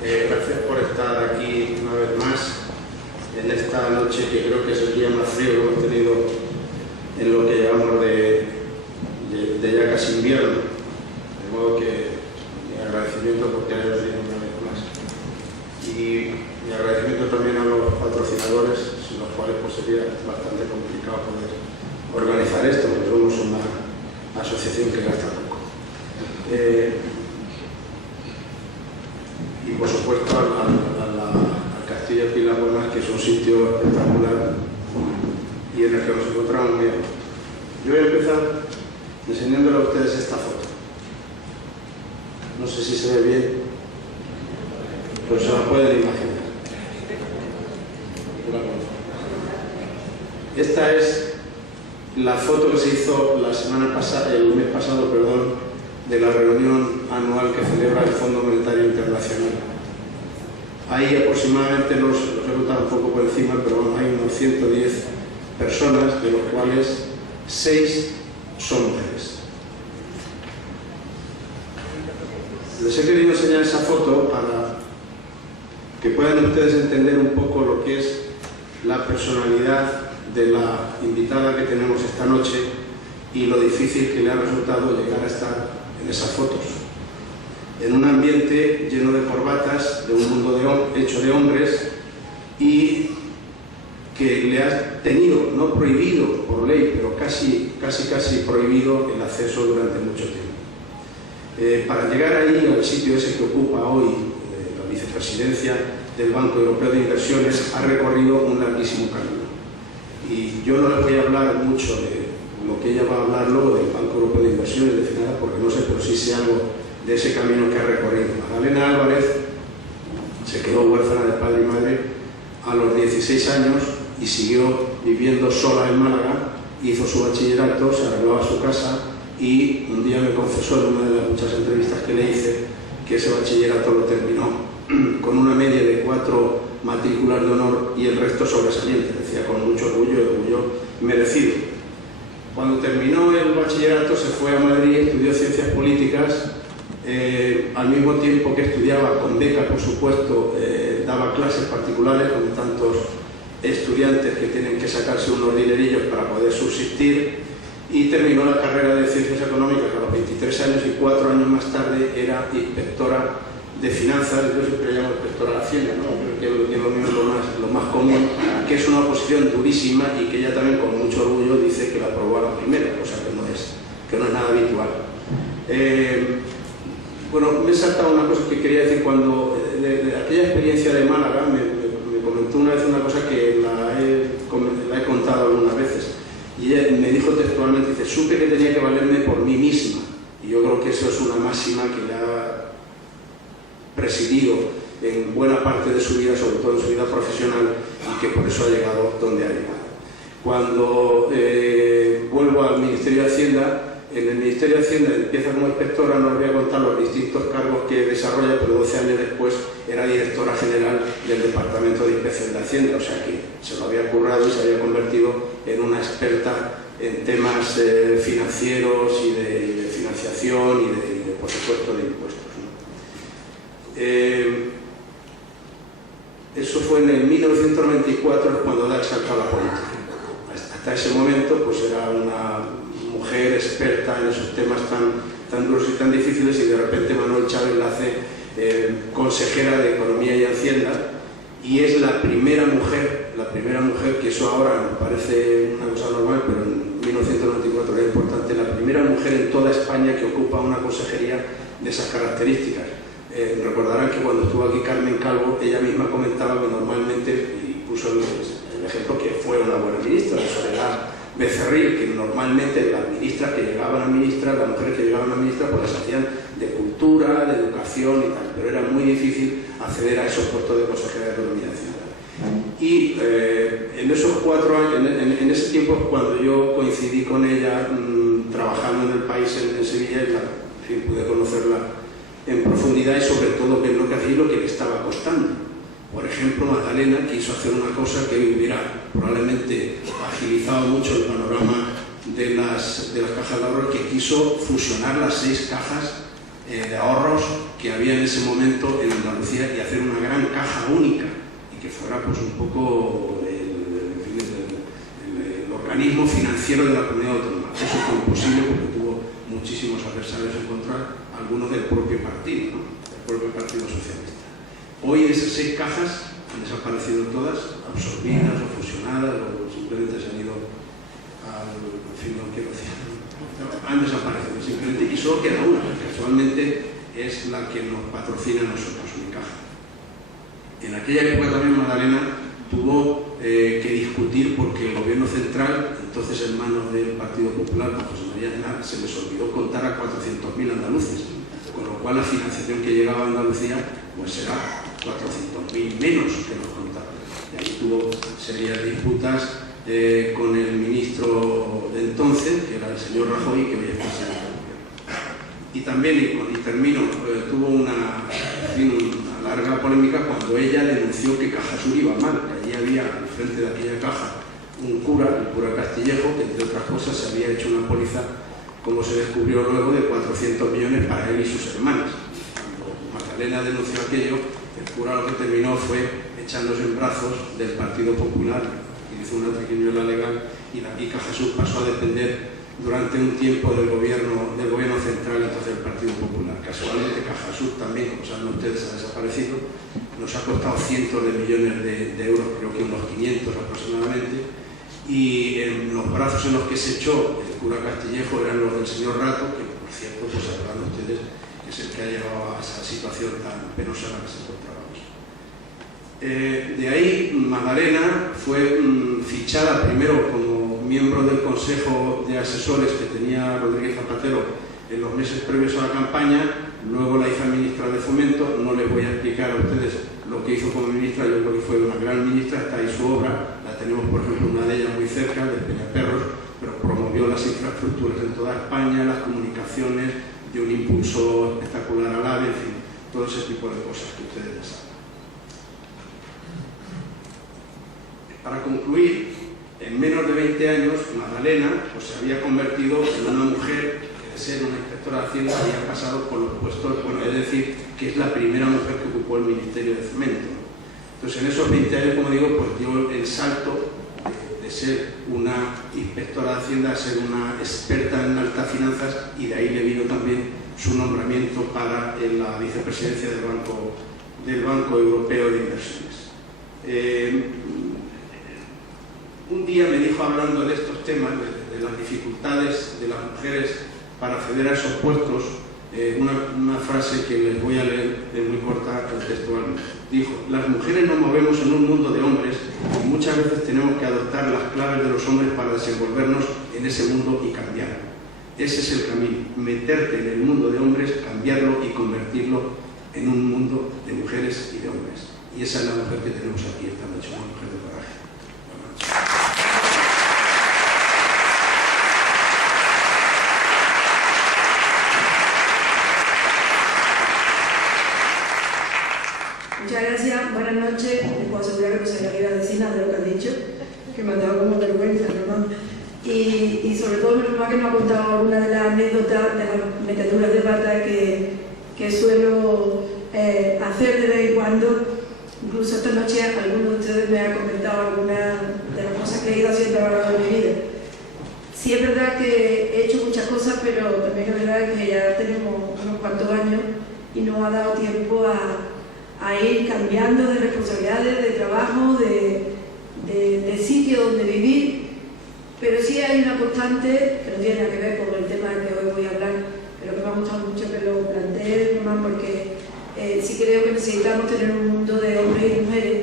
Gracias por estar aquí una vez más en esta noche que creo que es el día más frío que hemos tenido en lo que llevamos de ya casi invierno. De modo que mi agradecimiento porque hayas venido una vez más. Y mi agradecimiento también a los patrocinadores, sin los cuales pues sería bastante complicado poder organizar esto, porque somos una asociación que gasta poco. Y por supuesto al Castillo de Pilar Buenas, que es un sitio espectacular y en el que nos encontramos bien. Yo voy a empezar enseñándole a ustedes esta foto. No sé si se ve bien, pero se la pueden imaginar. Esta es la foto que se hizo el mes pasado, de la reunión anual que celebra el Fondo Monetario Internacional. Ahí aproximadamente, los he contado un poco por encima, pero bueno, hay unos 110 personas, de los cuales 6 son mujeres. Les he querido enseñar esa foto para que puedan ustedes entender un poco lo que es la personalidad de la invitada que tenemos esta noche y lo difícil que le ha resultado llegar a estar en esas fotos, en un ambiente lleno de corbatas, de un mundo hecho de hombres, y que le ha tenido, no prohibido por ley, pero casi prohibido el acceso durante mucho tiempo. Para llegar ahí, al sitio ese que ocupa hoy la vicepresidencia del Banco Europeo de Inversiones, ha recorrido un larguísimo camino. Y yo no le voy a hablar mucho de lo que ella va a hablar luego del Banco Europeo de Inversiones, de final, porque no sé, pero sí sé algo de ese camino que ha recorrido. Magdalena Álvarez se quedó huérfana de padre y madre a los 16 años y siguió viviendo sola en Málaga, hizo su bachillerato, se arreglaba su casa y un día me confesó en una de las muchas entrevistas que le hice que ese bachillerato lo terminó con una media de 4 matrículas de honor y el resto sobresaliente, decía con mucho orgullo merecido. Cuando terminó el bachillerato se fue a Madrid, estudió Ciencias Políticas, al mismo tiempo que estudiaba con beca, por supuesto, daba clases particulares con tantos estudiantes que tienen que sacarse unos dinerillos para poder subsistir, y terminó la carrera de Ciencias Económicas a los 23 años y 4 años más tarde era inspectora de finanzas. Yo siempre llamo inspectora de Hacienda, ¿no? Creo que lo mío es lo más común, que es una posición durísima y que ella también con mucho orgullo dice que la aprobó a la primera, cosa que no es nada habitual. Bueno, me he saltado una cosa que quería decir. Cuando de aquella experiencia de Málaga me comentó una vez una cosa que la he contado algunas veces, y ella me dijo textualmente, dice: supe que tenía que valerme por mí misma. Y yo creo que eso es una máxima que le ha presidido en buena parte de su vida, sobre todo en su vida profesional, y que por eso ha llegado donde ha llegado. Cuando vuelvo al Ministerio de Hacienda, en el Ministerio de Hacienda empieza como inspectora, no les voy a contar los distintos cargos que desarrolla, pero 12 años después era directora general del Departamento de Inspección de Hacienda, o sea que se lo había currado y se había convertido en una experta en temas financieros y de financiación y de, por supuesto, de impuestos, ¿no? Eso fue en el 1994 cuando da el salto a la política. Hasta ese momento pues era una mujer experta en esos temas tan duros y tan difíciles, y de repente Manuel Chávez la hace consejera de Economía y Hacienda, y es la primera mujer, que eso ahora me parece una cosa normal, pero en 1994 era importante, la primera mujer en toda España que ocupa una consejería de esas características. Recordarán que cuando estuvo aquí Carmen Calvo, ella misma comentaba que normalmente, y puso el ejemplo que fue una buena ministra, Soledad Becerril, que normalmente las ministras que llegaban a ministrar, las mujeres que llegaban a ministrar, pues las hacían de cultura, de educación y tal, pero era muy difícil acceder a esos puestos de consejera de Economía y Hacienda. Y en esos 4 años, en ese tiempo, cuando yo coincidí con ella trabajando en El País en Sevilla, y en fin, pude conocerla en profundidad y sobre todo ver lo que hacía y lo que le estaba costando. Por ejemplo, Magdalena quiso hacer una cosa que hubiera probablemente agilizado mucho el panorama de las cajas de ahorro, que quiso fusionar las 6 cajas de ahorros que había en ese momento en Andalucía y hacer una gran caja única y que fuera pues un poco el organismo financiero de la comunidad autónoma. Eso fue imposible porque tuvo muchísimos adversarios en contra, algunos del propio partido, ¿no? Del propio Partido Socialista. Hoy esas 6 cajas han desaparecido todas, absorbidas o fusionadas, o simplemente se han ido al fin, no quiero decir, han desaparecido simplemente, y solo queda una, que casualmente es la que nos patrocina a nosotros, Unicaja. En aquella época también Magdalena tuvo que discutir porque el gobierno central, entonces en manos del Partido Popular, con José María Aznar, se les olvidó contar a 400.000 andaluces, con lo cual la financiación que llegaba a Andalucía pues será 400.000 menos que nos contaban. Y ahí tuvo serias disputas con el ministro de entonces, que era el señor Rajoy, que hoy es presidente del gobierno. Y también, y termino, tuvo una larga polémica cuando ella denunció que Cajasur iba mal, que allí había, al frente de aquella caja, un cura, el cura Castillejo, que entre otras cosas se había hecho una póliza, como se descubrió luego, de 400 millones para él y sus hermanas. Cuando Magdalena denunció aquello, el cura lo que terminó fue echándose en brazos del Partido Popular, hizo una triquiñuela legal y Cajasur pasó a depender durante un tiempo del gobierno central, entonces del Partido Popular. Casualmente Cajasur también, como saben ustedes, ha desaparecido, nos ha costado cientos de millones de euros, creo que unos 500 aproximadamente, y en los brazos en los que se echó el cura Castillejo eran los del señor Rato, que por cierto, pues sabrán ustedes que es el que ha llevado a esa situación tan penosa en la que se encontrábamos. De ahí Magdalena fue fichada primero como miembro del Consejo de Asesores que tenía Rodríguez Zapatero en los meses previos a la campaña, luego la hizo ministra de Fomento. No les voy a explicar a ustedes lo que hizo como ministra, yo creo que fue una gran ministra, está ahí su obra, la tenemos por ejemplo una de ellas muy cerca, de Peñaperros, pero promovió las infraestructuras en toda España, las comunicaciones, dio un impulso espectacular al AVE, en fin, todo ese tipo de cosas que ustedes ya saben. Para concluir, en menos de 20 años, Magdalena pues, se había convertido en una mujer que de ser una inspectora de Hacienda había pasado por los puestos, bueno, es decir, que es la primera mujer que ocupó el Ministerio de Fomento. Entonces, en esos 20 años, como digo, pues dio el salto de ser una inspectora de Hacienda a ser una experta en altas finanzas, y de ahí le vino también su nombramiento para la vicepresidencia del Banco Europeo de Inversiones. Un día me dijo, hablando de estos temas, de las dificultades de las mujeres para acceder a esos puestos, una frase que les voy a leer, es muy corta, textualmente. Dijo: las mujeres nos movemos en un mundo de hombres y muchas veces tenemos que adoptar las claves de los hombres para desenvolvernos en ese mundo y cambiarlo. Ese es el camino, meterte en el mundo de hombres, cambiarlo y convertirlo en un mundo de mujeres y de hombres. Y esa es la mujer que tenemos aquí esta noche, una mujer de coraje. Buenas noches. Muchas gracias, buenas noches. Les puedo asegurar que no se le iba a decir nada de lo que han dicho, que me ha dado como vergüenza, ¿no? Y sobre todo, menos mal que nos ha contado alguna de las anécdotas, de las meteduras de pata que suelo hacer de vez en cuando. Incluso esta noche algunos de ustedes me han comentado algunas de las cosas que he ido haciendo a lo largo de mi vida. Sí es verdad que he hecho muchas cosas, pero también es verdad que ya tenemos unos cuantos años y nos ha dado tiempo a ir cambiando de responsabilidades, de trabajo, de sitio donde vivir, pero sí hay una constante que no tiene nada que ver con el tema del que hoy voy a hablar, pero que me ha gustado mucho que lo plantee, nomás porque sí creo que necesitamos tener un mundo de hombres y mujeres,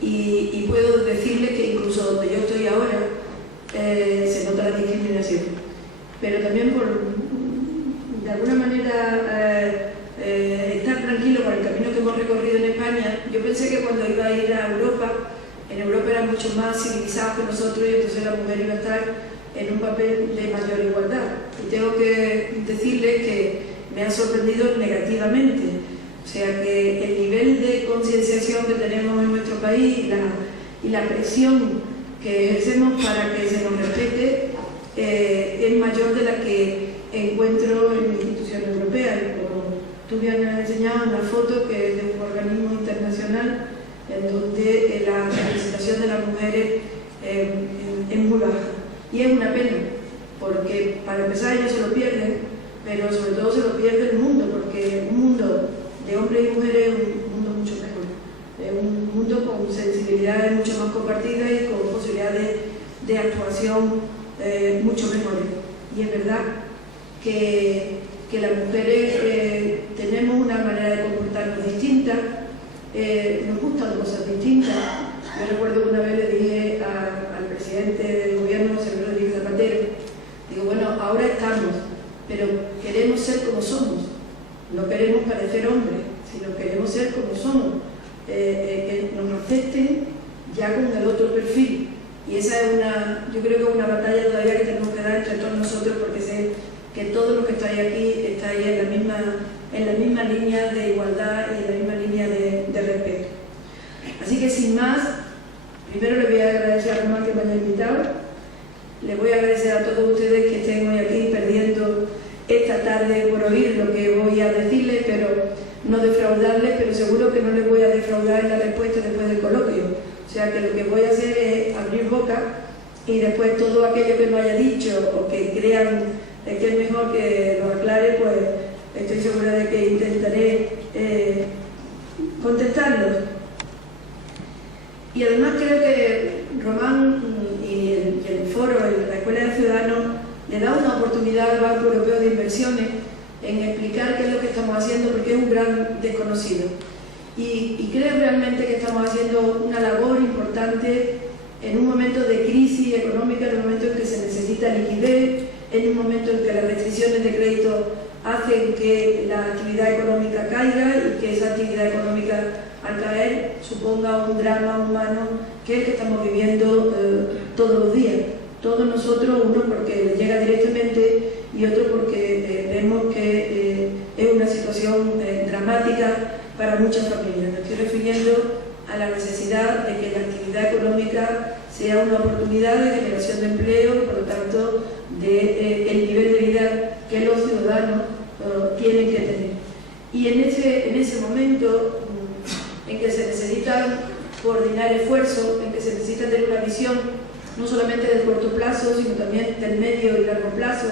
y puedo decirles que incluso donde yo estoy ahora se nota la discriminación, pero también por de alguna manera estar tranquilo con el camino que hemos recorrido en España. Yo pensé que cuando iba a ir a Europa, en Europa eran mucho más civilizados que nosotros, y entonces la mujer iba a estar en un papel de mayor igualdad. Y tengo que decirles que me ha sorprendido negativamente. O sea que el nivel de concienciación que tenemos en nuestro país y la presión que ejercemos para que se nos respete es mayor de la que encuentro en instituciones europeas. es muy baja. Y es una pena, porque para empezar ellos se lo pierden, pero sobre todo se lo pierde el mundo, porque un mundo de hombres y mujeres es un mundo mucho mejor. Es un mundo con sensibilidades mucho más compartidas y con posibilidades de actuación mucho mejores. Y es verdad que las mujeres tenemos una manera de comportarnos distinta, nos gustan cosas distintas. Yo recuerdo que una vez le dije al presidente del gobierno, José Rodríguez Zapatero, digo, bueno, ahora estamos, pero queremos ser como somos, no queremos parecer hombres, sino queremos ser como somos, que nos acepten ya con el otro perfil. Y esa es yo creo que es una batalla todavía que tenemos que dar entre todos nosotros, porque sé que todos los que estáis aquí estáis en la misma línea de igualdad y en la misma línea de respeto. Así que sin más, primero le voy a agradecer a Román que me haya invitado, le voy a agradecer a todos ustedes que estén hoy aquí perdiendo esta tarde por oír lo que voy a decirles, pero no defraudarles, pero seguro que no les voy a defraudar en la respuesta después del coloquio. O sea que lo que voy a hacer es abrir boca y después todo aquello que no haya dicho o que crean que es mejor que lo aclare, pues estoy segura de que intentaré contestarlos. Y además creo que Román y el foro, la Escuela de Ciudadanos, le da una oportunidad al Banco Europeo de Inversiones en explicar qué es lo que estamos haciendo, porque es un gran desconocido. Y creo realmente que estamos haciendo una labor importante en un momento de crisis económica, en un momento en que se necesita liquidez, en un momento en que las restricciones de crédito hacen que la actividad económica caiga y que esa actividad económica al caer suponga un drama humano que es el que estamos viviendo todos los días. Todos nosotros, uno porque les llega directamente y otro porque vemos que es una situación dramática para muchas familias. Me estoy refiriendo a la necesidad de que la actividad económica sea una oportunidad de generación de empleo y por lo tanto el nivel de vida que los ciudadanos tienen que tener. Y en ese momento en que se necesitan coordinar esfuerzos, en que se necesita tener una visión no solamente del corto plazo, sino también del medio y largo plazo,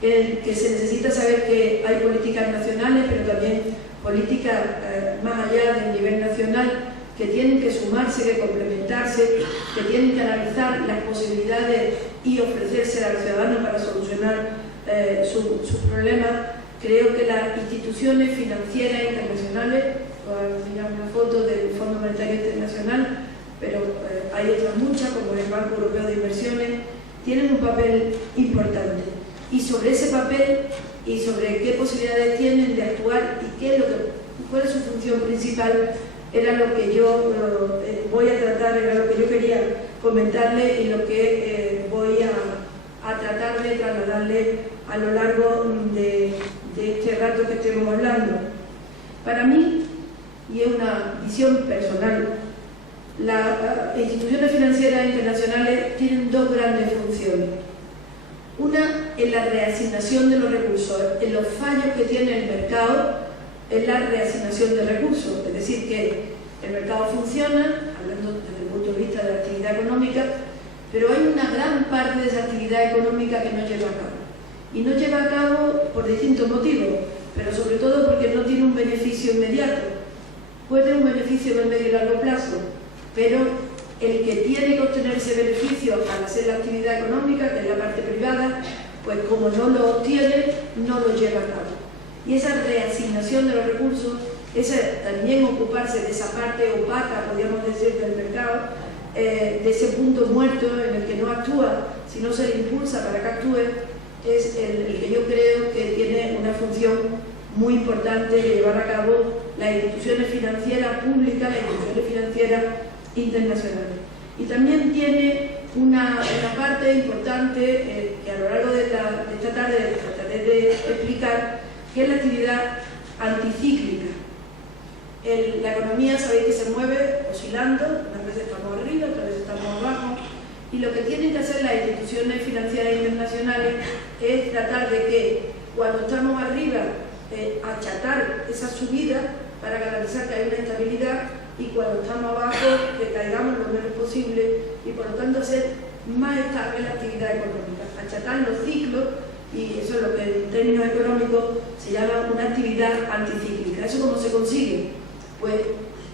en que se necesita saber que hay políticas nacionales, pero también políticas más allá del nivel nacional, que tienen que sumarse, que complementarse, que tienen que analizar las posibilidades y ofrecerse a los ciudadanos para solucionar sus problemas. Creo que las instituciones financieras internacionales, voy a enseñar una foto del Fondo Monetario Internacional, pero hay otras muchas, como el Banco Europeo de Inversiones, tienen un papel importante. Y sobre ese papel y sobre qué posibilidades tienen de actuar y cuál es su función principal, era lo que yo voy a tratar, era lo que yo quería comentarle y lo que voy a tratar de trasladarle a lo largo de este rato que estemos hablando. Para mí, y es una visión personal, las instituciones financieras internacionales tienen dos grandes funciones. Una es la reasignación de los recursos, en los fallos que tiene el mercado es la reasignación de recursos, es decir, que el mercado funciona, hablando desde el punto de vista de la actividad económica, pero hay una gran parte de esa actividad económica que no lleva a cabo. Y no lleva a cabo por distintos motivos, pero sobre todo porque no tiene un beneficio inmediato. Puede tener un beneficio de medio y largo plazo, pero el que tiene que obtener ese beneficio al hacer la actividad económica, que es la parte privada, pues como no lo obtiene, no lo lleva a cabo. Y esa reasignación de los recursos, también ocuparse de esa parte opaca, podríamos decir, del mercado, de ese punto muerto en el que no actúa, sino se le impulsa para que actúe, es el que yo creo que tiene una función muy importante de llevar a cabo las instituciones financieras públicas, las instituciones financieras internacionales. Y también tiene una parte importante que a lo largo de esta tarde trataré de explicar, que es la actividad anticíclica. La economía, sabéis que se mueve oscilando, unas veces estamos arriba, otras veces estamos abajo, y lo que tienen que hacer las instituciones financieras internacionales es tratar de que cuando estamos arriba, achatar esa subida para garantizar que hay una estabilidad, y cuando estamos abajo, que caigamos lo menos posible, y por lo tanto hacer más estable la actividad económica, achatar los ciclos, y eso es lo que en términos económicos se llama una actividad anticíclica. ¿Eso cómo se consigue? Pues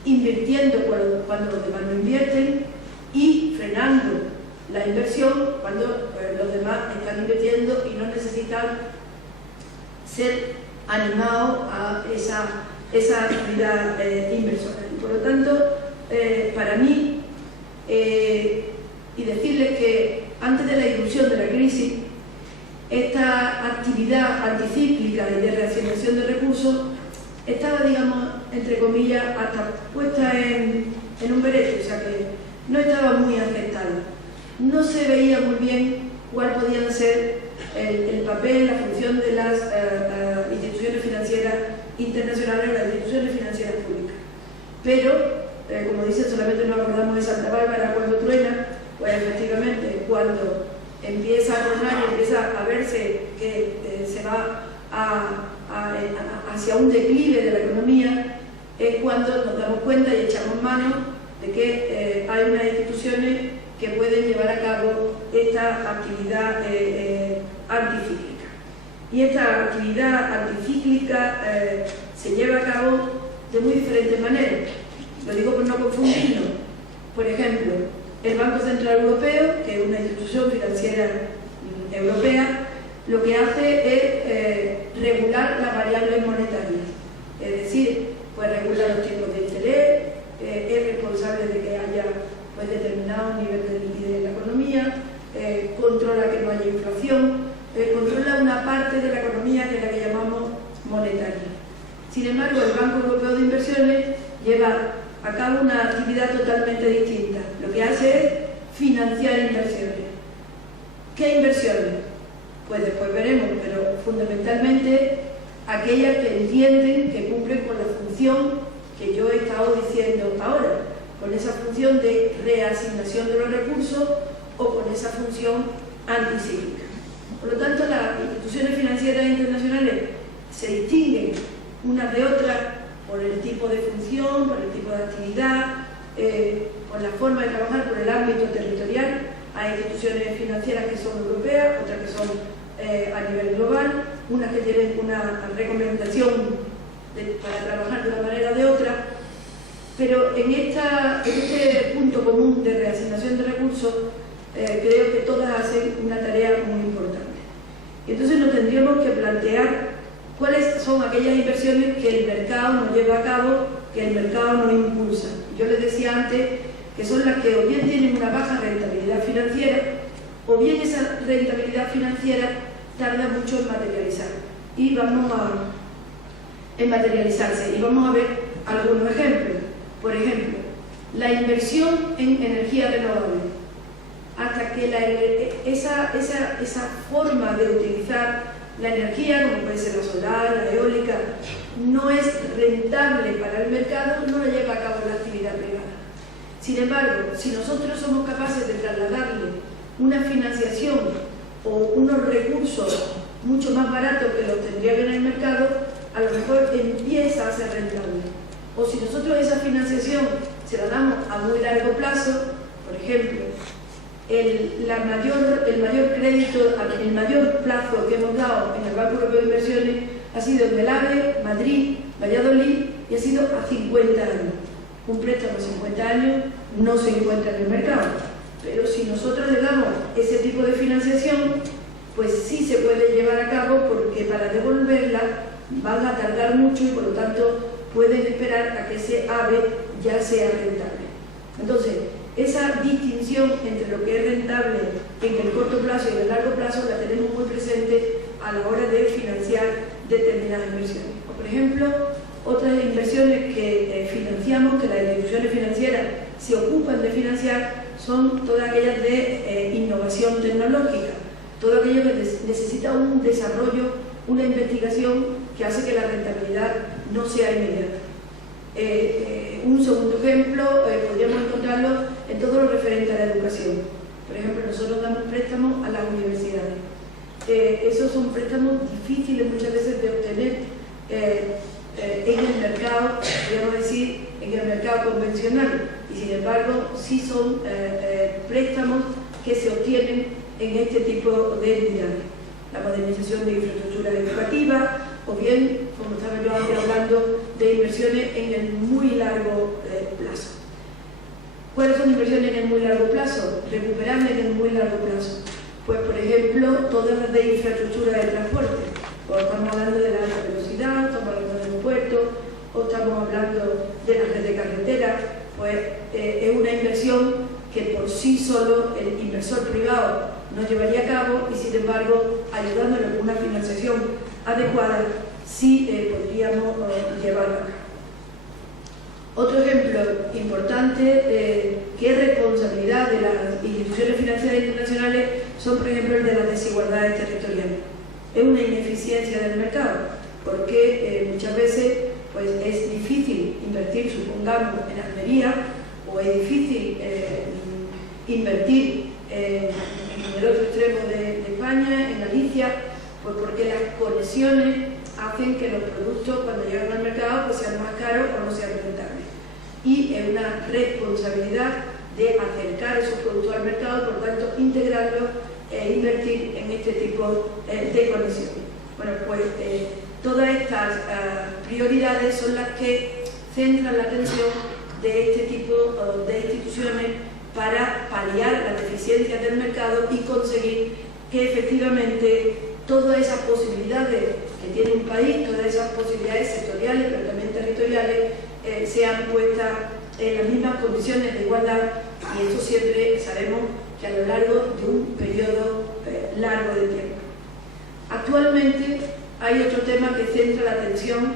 invirtiendo cuando los demás no invierten y frenando la inversión cuando los demás están invirtiendo y no necesitan ser animados a esa actividad inversora. Y por lo tanto, para mí, y decirles que antes de la irrupción de la crisis, esta actividad anticíclica y de reasignación de recursos estaba, digamos, entre comillas, hasta puesta en un verete, o sea que no estaba muy aceptada. No se veía muy bien cuál podía ser el papel, la función de las instituciones financieras internacionales o las instituciones financieras públicas. Pero, como dicen, solamente nos acordamos de Santa Bárbara cuando truena, pues efectivamente cuando empieza a tronar y empieza a verse que se va hacia un declive de la economía, es cuando nos damos cuenta y echamos mano de que hay unas instituciones que pueden llevar a cabo esta actividad anticíclica. Y esta actividad anticíclica se lleva a cabo de muy diferentes maneras. Lo digo por no confundirnos. Por ejemplo, el Banco Central Europeo, que es una institución financiera europea, lo que hace es regular las variables monetarias. Es decir, pues regular los tipos de interés, es responsable de que haya pues, determinado nivel de liquidez en la economía, controla que no haya inflación, controla una parte de la economía que es la que llamamos monetaria. Sin embargo, el Banco Europeo de Inversiones lleva a cabo una actividad totalmente distinta. Lo que hace es financiar inversiones. ¿Qué inversiones? Pues después veremos, pero fundamentalmente aquellas que entienden que cumplen con la función que yo he estado diciendo ahora, con esa función de reasignación de los recursos o con esa función anticíclica. Por lo tanto, las instituciones financieras internacionales se distinguen unas de otras por el tipo de función, por el tipo de actividad, por la forma de trabajar, por el ámbito territorial. Hay instituciones financieras que son europeas, otras que son a nivel global, unas que tienen una recomendación para trabajar de una manera o de otra, pero en este punto común de reasignación de recursos creo que todas hacen una tarea muy importante. Y entonces nos tendríamos que plantear cuáles son aquellas inversiones que el mercado no lleva a cabo, que el mercado no impulsa. Yo les decía antes que son las que o bien tienen una baja rentabilidad financiera, o bien esa rentabilidad financiera tarda mucho en materializarse. Y vamos a ver algunos ejemplos. Por ejemplo, la inversión en energía renovable. Hasta que esa forma de utilizar la energía, como puede ser la solar, la eólica, no es rentable para el mercado, no la lleva a cabo la actividad privada. Sin embargo, si nosotros somos capaces de trasladarle una financiación o unos recursos mucho más baratos que los tendría que en el mercado, a lo mejor empieza a ser rentable. O si nosotros esa financiación se la damos a muy largo plazo, por ejemplo, el mayor crédito, el mayor plazo que hemos dado en el Banco Europeo de Inversiones ha sido en el AVE, Madrid, Valladolid, y ha sido a 50 años. Un préstamo a 50 años no se encuentra en el mercado, pero si nosotros le damos ese tipo de financiación, pues sí se puede llevar a cabo, porque para devolverla van a tardar mucho y por lo tanto pueden esperar a que ese AVE ya sea rentable. Entonces, esa distinción entre lo que es rentable en el corto plazo y en el largo plazo la tenemos muy presente a la hora de financiar determinadas inversiones. O, por ejemplo, otras inversiones que financiamos, que las instituciones financieras se ocupan de financiar, son todas aquellas de innovación tecnológica, todo aquello que necesita un desarrollo, una investigación que hace que la rentabilidad no sea inmediata. Un segundo ejemplo podríamos encontrarlo en todo lo referente a la educación. Por ejemplo, nosotros damos préstamos a las universidades. Esos son préstamos difíciles muchas veces de obtener en el mercado, podríamos decir, en el mercado convencional, y sin embargo sí son préstamos que se obtienen en este tipo de entidades. La modernización de infraestructuras educativas o bien, como estaba yo antes hablando, de inversiones en el muy largo plazo. ¿Cuáles son inversiones en el muy largo plazo? Recuperables en el muy largo plazo. Pues, por ejemplo, todas las de infraestructura de transporte. O estamos hablando de la alta velocidad, estamos hablando de aeropuertos, o estamos hablando de la red de carreteras, pues es una inversión que por sí solo el inversor privado no llevaría a cabo y, sin embargo, ayudándole con una financiación adecuada, sí podríamos llevarla a cabo. Otro ejemplo importante que es responsabilidad de las instituciones financieras internacionales son, por ejemplo, el de las desigualdades territoriales. Es una ineficiencia del mercado, porque muchas veces pues, es difícil invertir, supongamos, en Almería, o es difícil invertir en el otro extremo de España, en Galicia, pues porque las conexiones hacen que los productos cuando llegan al mercado pues sean más caros o no sean rentables. Y es una responsabilidad de acercar esos productos al mercado, por tanto integrarlos e invertir en este tipo de conexiones. Bueno, pues todas estas prioridades son las que centran la atención de este tipo de instituciones para paliar las deficiencias del mercado y conseguir que efectivamente todas esas posibilidades que tiene un país, todas esas posibilidades sectoriales, pero también territoriales, sean puestas en las mismas condiciones de igualdad, y esto siempre sabemos que a lo largo de un periodo largo de tiempo. Actualmente hay otro tema que centra la atención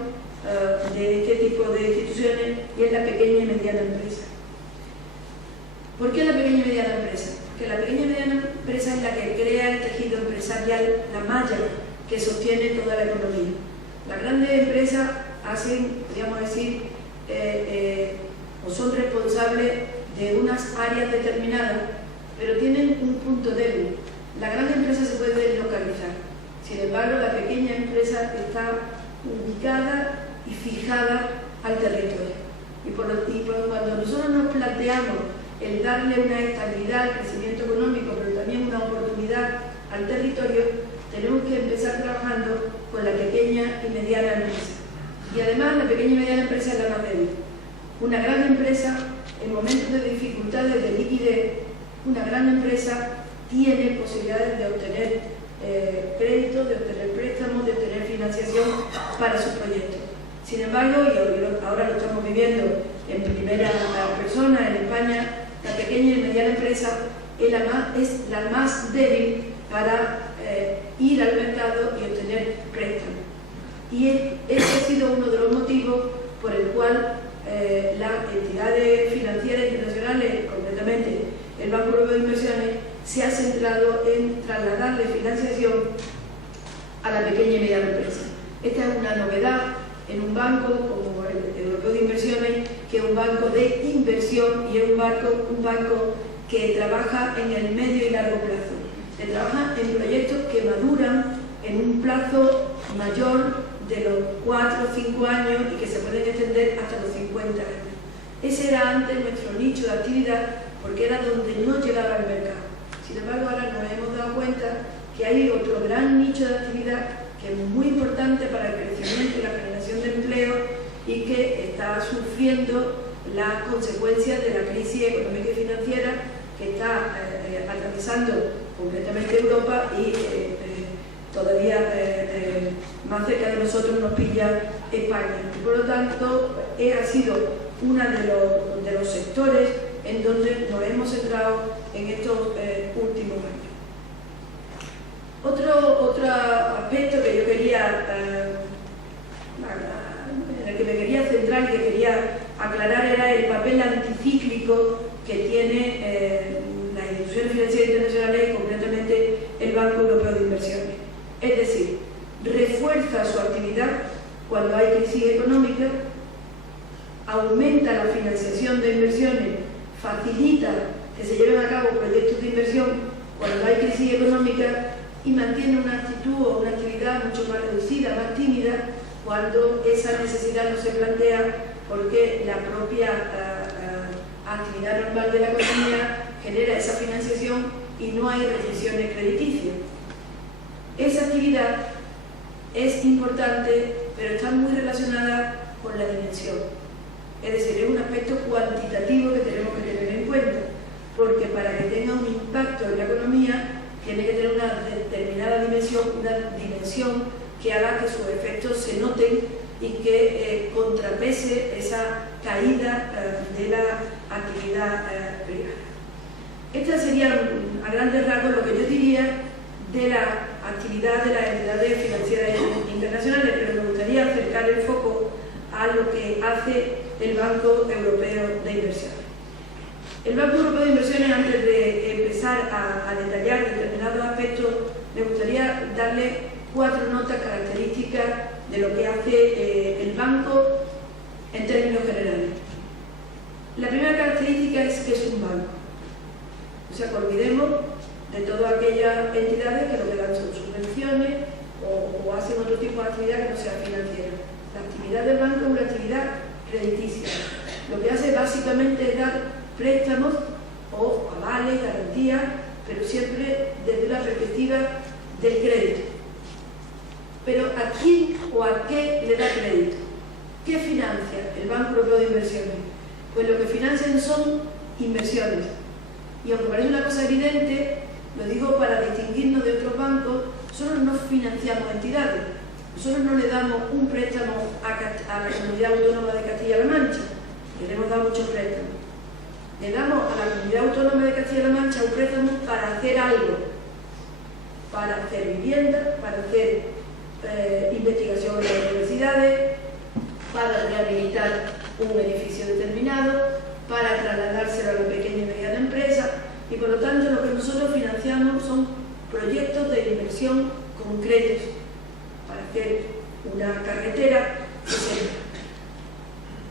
de este tipo de instituciones y es la pequeña y mediana empresa. ¿Por qué la pequeña y mediana empresa? Porque la pequeña y mediana empresa es la que crea el tejido empresarial, la malla que sostiene toda la economía. Las grandes empresas hacen, podríamos decir, o son responsables de unas áreas determinadas, pero tienen un punto débil. La gran empresa se puede deslocalizar, sin embargo la pequeña empresa está ubicada y fijada al territorio. Y cuando nosotros nos planteamos el darle una estabilidad al crecimiento económico, pero también una oportunidad al territorio, tenemos que empezar trabajando con la pequeña y mediana empresa. Y además la pequeña y mediana empresa es la más débil. Una gran empresa, en momentos de dificultades de liquidez, una gran empresa tiene posibilidades de obtener créditos, de obtener préstamos, de obtener financiación para sus proyectos. Sin embargo, y ahora lo estamos viviendo en primera persona en España, la pequeña y mediana empresa es la más débil para ir al mercado y obtener préstamos. Y ese ha sido uno de los motivos por el cual las entidades financieras internacionales, concretamente el Banco Europeo de Inversiones, se ha centrado en trasladarle financiación a la pequeña y mediana empresa. Esta es una novedad en un banco como el Europeo de Inversiones, que es un banco de inversión y es un banco que trabaja en el medio y largo plazo. Se trabaja en proyectos que maduran en un plazo mayor de los 4 o 5 años y que se pueden extender hasta los 50 años. Ese era antes nuestro nicho de actividad porque era donde no llegaba el mercado. Sin embargo, ahora nos hemos dado cuenta que hay otro gran nicho de actividad que es muy importante para el crecimiento y la generación de empleo y que está sufriendo las consecuencias de la crisis económica y financiera que está atravesando concretamente Europa y todavía más cerca de nosotros nos pilla España. Y por lo tanto, ha sido uno de los sectores en donde nos hemos centrado en estos últimos años. Otro aspecto que yo quería, en el que me quería centrar y que quería aclarar era el papel anticíclico que tiene las instituciones financieras internacionales y concretamente el Banco Europeo de Inversiones. Es decir, refuerza su actividad cuando hay crisis económica, aumenta la financiación de inversiones, facilita que se lleven a cabo proyectos de inversión cuando hay crisis económica y mantiene una actitud o una actividad mucho más reducida, más tímida, cuando esa necesidad no se plantea porque la propia actividad normal de la economía genera esa financiación y no hay restricciones crediticias. Esa actividad es importante, pero está muy relacionada con la dimensión. Es decir, es un aspecto cuantitativo que tenemos que tener en cuenta, porque para que tenga un impacto en la economía tiene que tener una determinada dimensión, una dimensión que haga que sus efectos se noten y que contrapese esa caída de la actividad privada. Estas serían a grandes rasgos lo que yo diría de la actividad de las entidades financieras internacionales, pero me gustaría acercar el foco a lo que hace el Banco Europeo de Inversiones. El Banco Europeo de Inversiones, antes de empezar a detallar determinados aspectos, me gustaría darle 4 notas características de lo que hace el banco en términos generales. La primera característica es que es un banco. O sea, que olvidemos de todas aquellas entidades que lo que dan son subvenciones o hacen otro tipo de actividad que no sea financiera. La actividad del banco es una actividad crediticia. Lo que hace básicamente es dar préstamos o avales, garantías, pero siempre desde la perspectiva del crédito. Pero ¿a quién o a qué le da crédito? ¿Qué financia el Banco Europeo de Inversiones? Pues lo que financian son inversiones. Y aunque parece una cosa evidente, lo digo para distinguirnos de otros bancos, nosotros no financiamos entidades. Nosotros no le damos un préstamo a la Comunidad Autónoma de Castilla-La Mancha, que le hemos dado muchos préstamos. Le damos a la Comunidad Autónoma de Castilla-La Mancha un préstamo para hacer algo, para hacer vivienda, para hacer investigación en las universidades, para rehabilitar un edificio determinado, para trasladárselo a la pequeña y mediana empresa, y por lo tanto lo que nosotros financiamos son proyectos de inversión concretos para hacer una carretera, etc.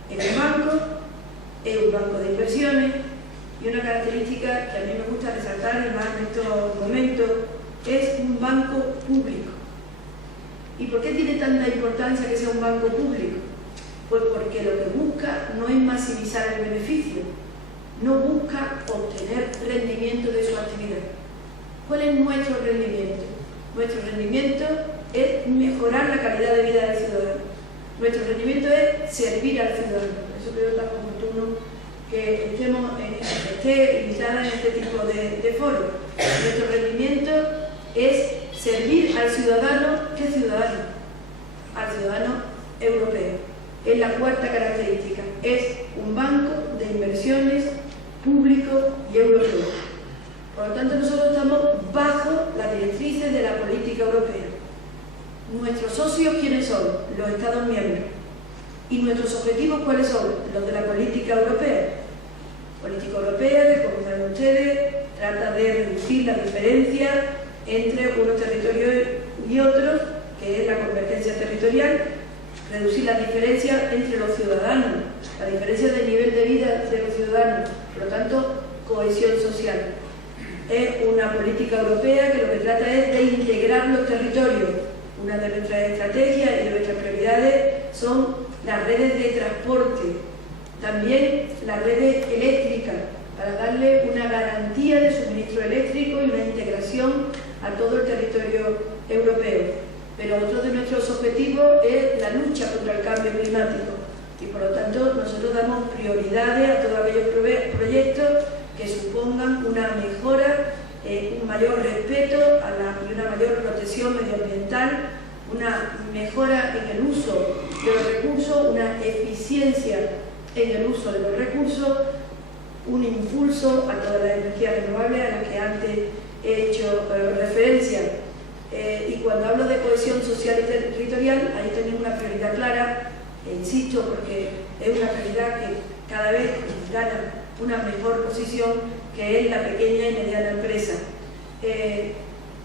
Es un banco de inversiones, y una característica que a mí me gusta resaltar, y más en estos momentos, es un banco público. ¿Y por qué tiene tanta importancia que sea un banco público? Pues porque lo que busca no es maximizar el beneficio, no busca obtener rendimiento de su actividad. ¿Cuál es nuestro rendimiento? Nuestro rendimiento es mejorar la calidad de vida del ciudadano. Nuestro rendimiento es servir al ciudadano. Por eso creo tan oportuno que esté invitada en este tipo de foros. Nuestro rendimiento es servir al ciudadano. ¿Qué ciudadano? Al ciudadano europeo. Es la cuarta característica. Es un banco de inversiones público y europeo. Por lo tanto, nosotros estamos bajo las directrices de la política europea. ¿Nuestros socios quiénes son? Los Estados miembros. ¿Y nuestros objetivos cuáles son? Los de la política europea. La política europea, que como saben ustedes, trata de reducir la diferencia entre unos territorios y otros, que es la convergencia territorial, reducir la diferencia entre los ciudadanos, la diferencia de nivel de vida de los ciudadanos, por lo tanto, cohesión social. Es una política europea que lo que trata es de integrar los territorios. Una de nuestras estrategias y de nuestras prioridades son las redes de transporte, también las redes eléctricas, para darle una garantía de suministro eléctrico y una integración a todo el territorio europeo. Pero otro de nuestros objetivos es la lucha contra el cambio climático y por lo tanto nosotros damos prioridades a todos aquellos proyectos que supongan una mejora, un mayor respeto y una mayor protección medioambiental, una mejora en el uso de los recursos, una eficiencia en el uso de los recursos, un impulso a todas las energías renovables a las que antes he hecho referencia. Y cuando hablo de cohesión social y territorial, ahí tenemos una prioridad clara, insisto, porque es una prioridad que cada vez gana una mejor posición, que es la pequeña y mediana empresa.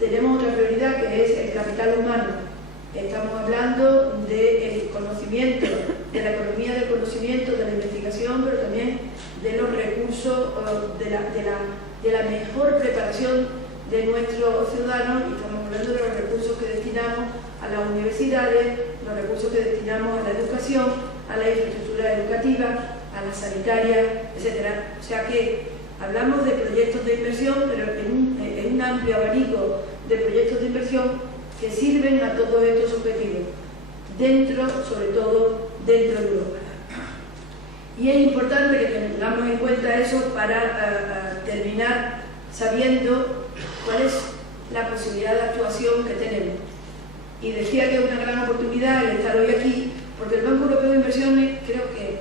Tenemos otra prioridad que es el capital humano. Estamos hablando del conocimiento, de la economía del conocimiento, de la investigación, pero también de los recursos, de la mejor preparación de nuestros ciudadanos, y estamos hablando de los recursos que destinamos a las universidades, los recursos que destinamos a la educación, a la infraestructura educativa, a la sanitaria, etc. O sea que Hablamos de proyectos de inversión, pero en un amplio abanico de proyectos de inversión que sirven a todos estos objetivos, sobre todo dentro de Europa. Y es importante que tengamos en cuenta eso para terminar sabiendo cuál es la posibilidad de actuación que tenemos. Y decía que es una gran oportunidad el estar hoy aquí, porque el Banco Europeo de Inversiones, creo que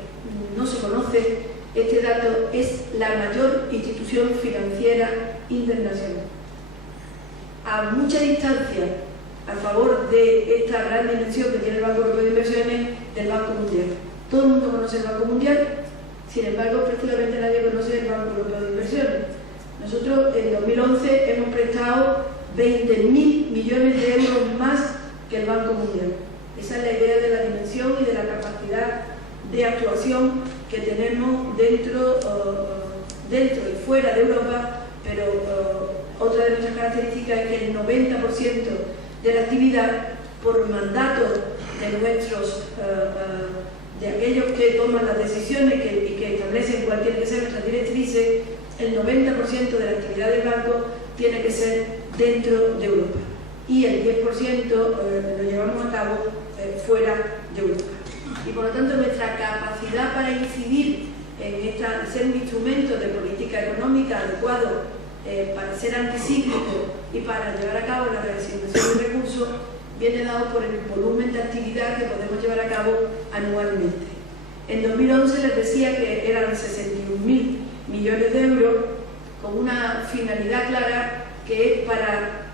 no se conoce este dato, es la mayor institución financiera internacional. A mucha distancia, a favor de esta gran dimensión que tiene el Banco Europeo de Inversiones, del Banco Mundial. Todo el mundo conoce el Banco Mundial, sin embargo, prácticamente nadie conoce el Banco Europeo de Inversiones. Nosotros en 2011 hemos prestado 20.000 millones de euros más que el Banco Mundial. Esa es la idea de la dimensión y de la capacidad de actuación que tenemos dentro y fuera de Europa, pero otra de nuestras características es que el 90% de la actividad, por mandato de aquellos que toman las decisiones y que establecen cuál tiene que ser nuestras directrices, el 90% de la actividad del banco tiene que ser dentro de Europa y el 10% lo llevamos a cabo fuera de Europa. Y por lo tanto nuestra capacidad para incidir en ser un instrumento de política económica adecuado para ser anticíclico y para llevar a cabo la reasignación de recursos viene dado por el volumen de actividad que podemos llevar a cabo anualmente. En 2011 les decía que eran 61.000 millones de euros con una finalidad clara que es para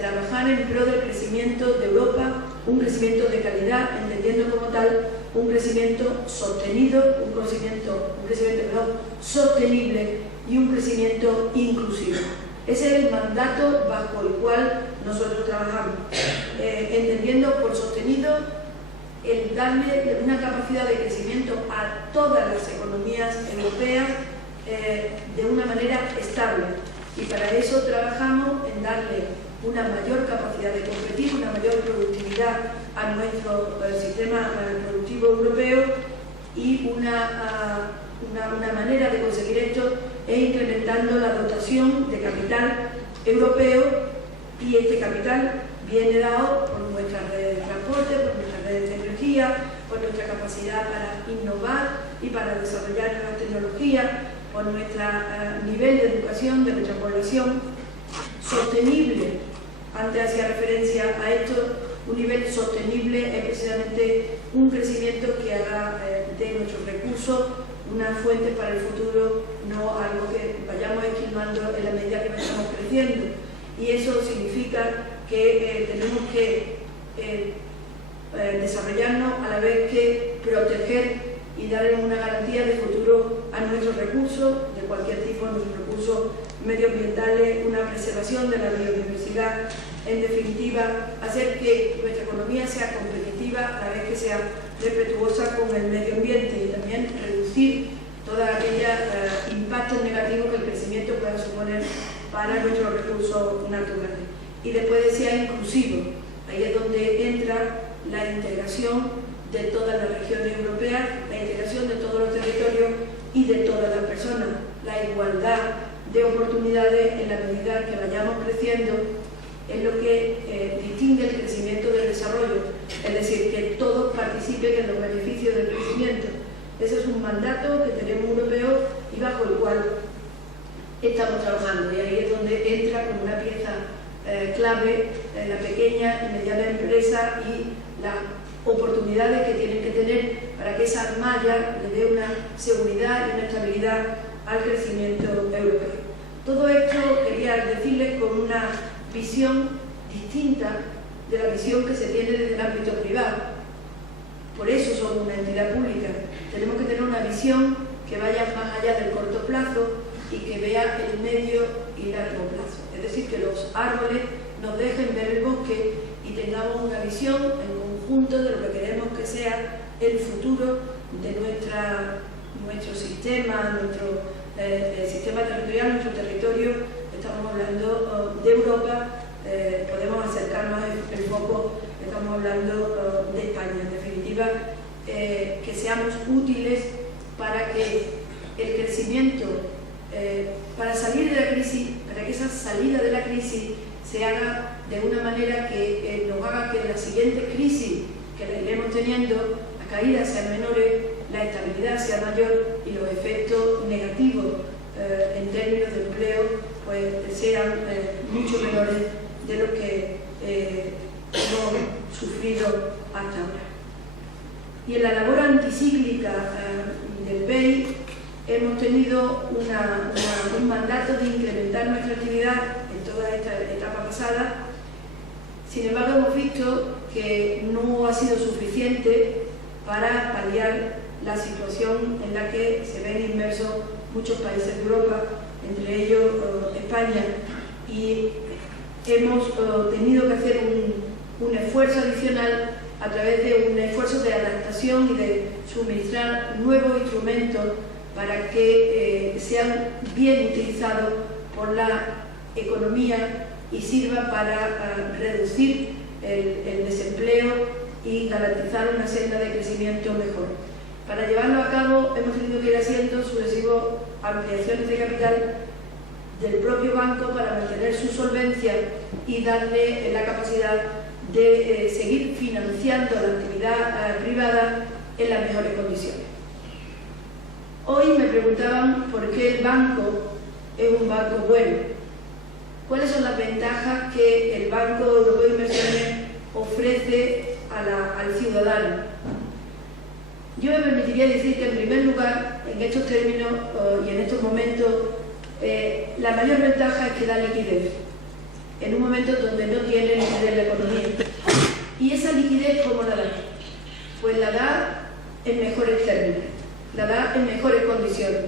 trabajar en pro del crecimiento de Europa, un crecimiento de calidad, entendiendo como tal un crecimiento sostenido, un crecimiento sostenible y un crecimiento inclusivo. Ese es el mandato bajo el cual nosotros trabajamos, entendiendo por sostenido el darle una capacidad de crecimiento a todas las economías europeas de una manera estable. Y para eso trabajamos en darle una mayor capacidad de competir, una mayor productividad a nuestro sistema productivo europeo y una manera de conseguir esto es incrementando la dotación de capital europeo y este capital viene dado por nuestras redes de transporte, por nuestras redes de energía, por nuestra capacidad para innovar y para desarrollar nuevas tecnologías, por nuestro nivel de educación de nuestra población sostenible. Antes hacía referencia a esto, un nivel sostenible es precisamente un crecimiento que haga de nuestros recursos una fuente para el futuro, no algo que vayamos esquilmando en la medida que vayamos creciendo. Y eso significa que tenemos que desarrollarnos a la vez que proteger y darle una garantía de futuro a nuestros recursos, de cualquier tipo, nuestros recursos medioambientales, una preservación de la biodiversidad, en definitiva, hacer que nuestra economía sea competitiva a la vez que sea respetuosa con el medio ambiente y también reducir todos aquellos impactos negativos que el crecimiento pueda suponer para nuestros recursos naturales. Y después decía inclusivo, ahí es donde entra la integración de todas las regiones europeas, la integración de todos los territorios y de todas las personas, la igualdad de oportunidades en la medida que vayamos creciendo es lo que distingue el crecimiento del desarrollo, es decir, que todos participen en los beneficios del crecimiento. Ese es un mandato que tenemos europeo y bajo el cual estamos trabajando, y ahí es donde entra como una pieza clave la pequeña y mediana empresa y las oportunidades que tienen que tener para que esa malla le dé una seguridad y una estabilidad al crecimiento europeo. Todo esto quería decirles con una visión distinta de la visión que se tiene desde el ámbito privado. Por eso somos una entidad pública. Tenemos que tener una visión que vaya más allá del corto plazo y que vea el medio y largo plazo. Es decir, que los árboles nos dejen ver el bosque y tengamos una visión en conjunto de lo que queremos que sea el futuro de nuestro sistema, nuestro sistema territorial, nuestro territorio. Estamos hablando de Europa, podemos acercarnos el foco, estamos hablando de España. En definitiva, que seamos útiles para que el crecimiento salida de la crisis se haga de una manera que nos haga que en la siguiente crisis que la iremos teniendo, las caídas sean menores, la estabilidad sea mayor y los efectos negativos en términos de empleo pues sean mucho menores de lo que hemos sufrido hasta ahora. Y en la labor anticíclica del BEI hemos tenido un mandato de incrementar nuestra actividad en toda esta etapa pasada. Sin embargo, hemos visto que no ha sido suficiente para paliar la situación en la que se ven inmersos muchos países de Europa, entre ellos España, y hemos tenido que hacer un esfuerzo adicional a través de un esfuerzo de adaptación y de suministrar nuevos instrumentos para que sean bien utilizados por la economía y sirva para reducir el desempleo y garantizar una senda de crecimiento mejor. Para llevarlo a cabo hemos tenido que ir haciendo sucesivas ampliaciones de capital del propio banco para mantener su solvencia y darle la capacidad de seguir financiando la actividad privada en las mejores condiciones. Hoy me preguntaban por qué el banco es un banco bueno. ¿Cuáles son las ventajas que el Banco Europeo de Inversiones ofrece al ciudadano? Yo me permitiría decir que, en primer lugar, en estos términos y en estos momentos, la mayor ventaja es que da liquidez, en un momento donde no tiene liquidez la economía. ¿Y esa liquidez cómo la da? Pues la da en mejores términos, la da en mejores condiciones.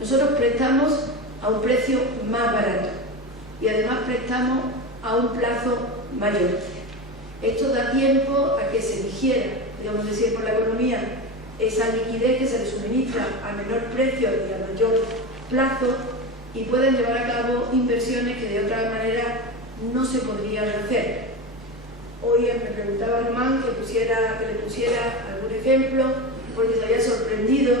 Nosotros prestamos a un precio más barato y además prestamos a un plazo mayor. Esto da tiempo a que se digiera, digamos decir, por la economía, esa liquidez que se le suministra a menor precio y a mayor plazo, y pueden llevar a cabo inversiones que de otra manera no se podrían hacer. Hoy me preguntaba Román que le pusiera algún ejemplo, porque se había sorprendido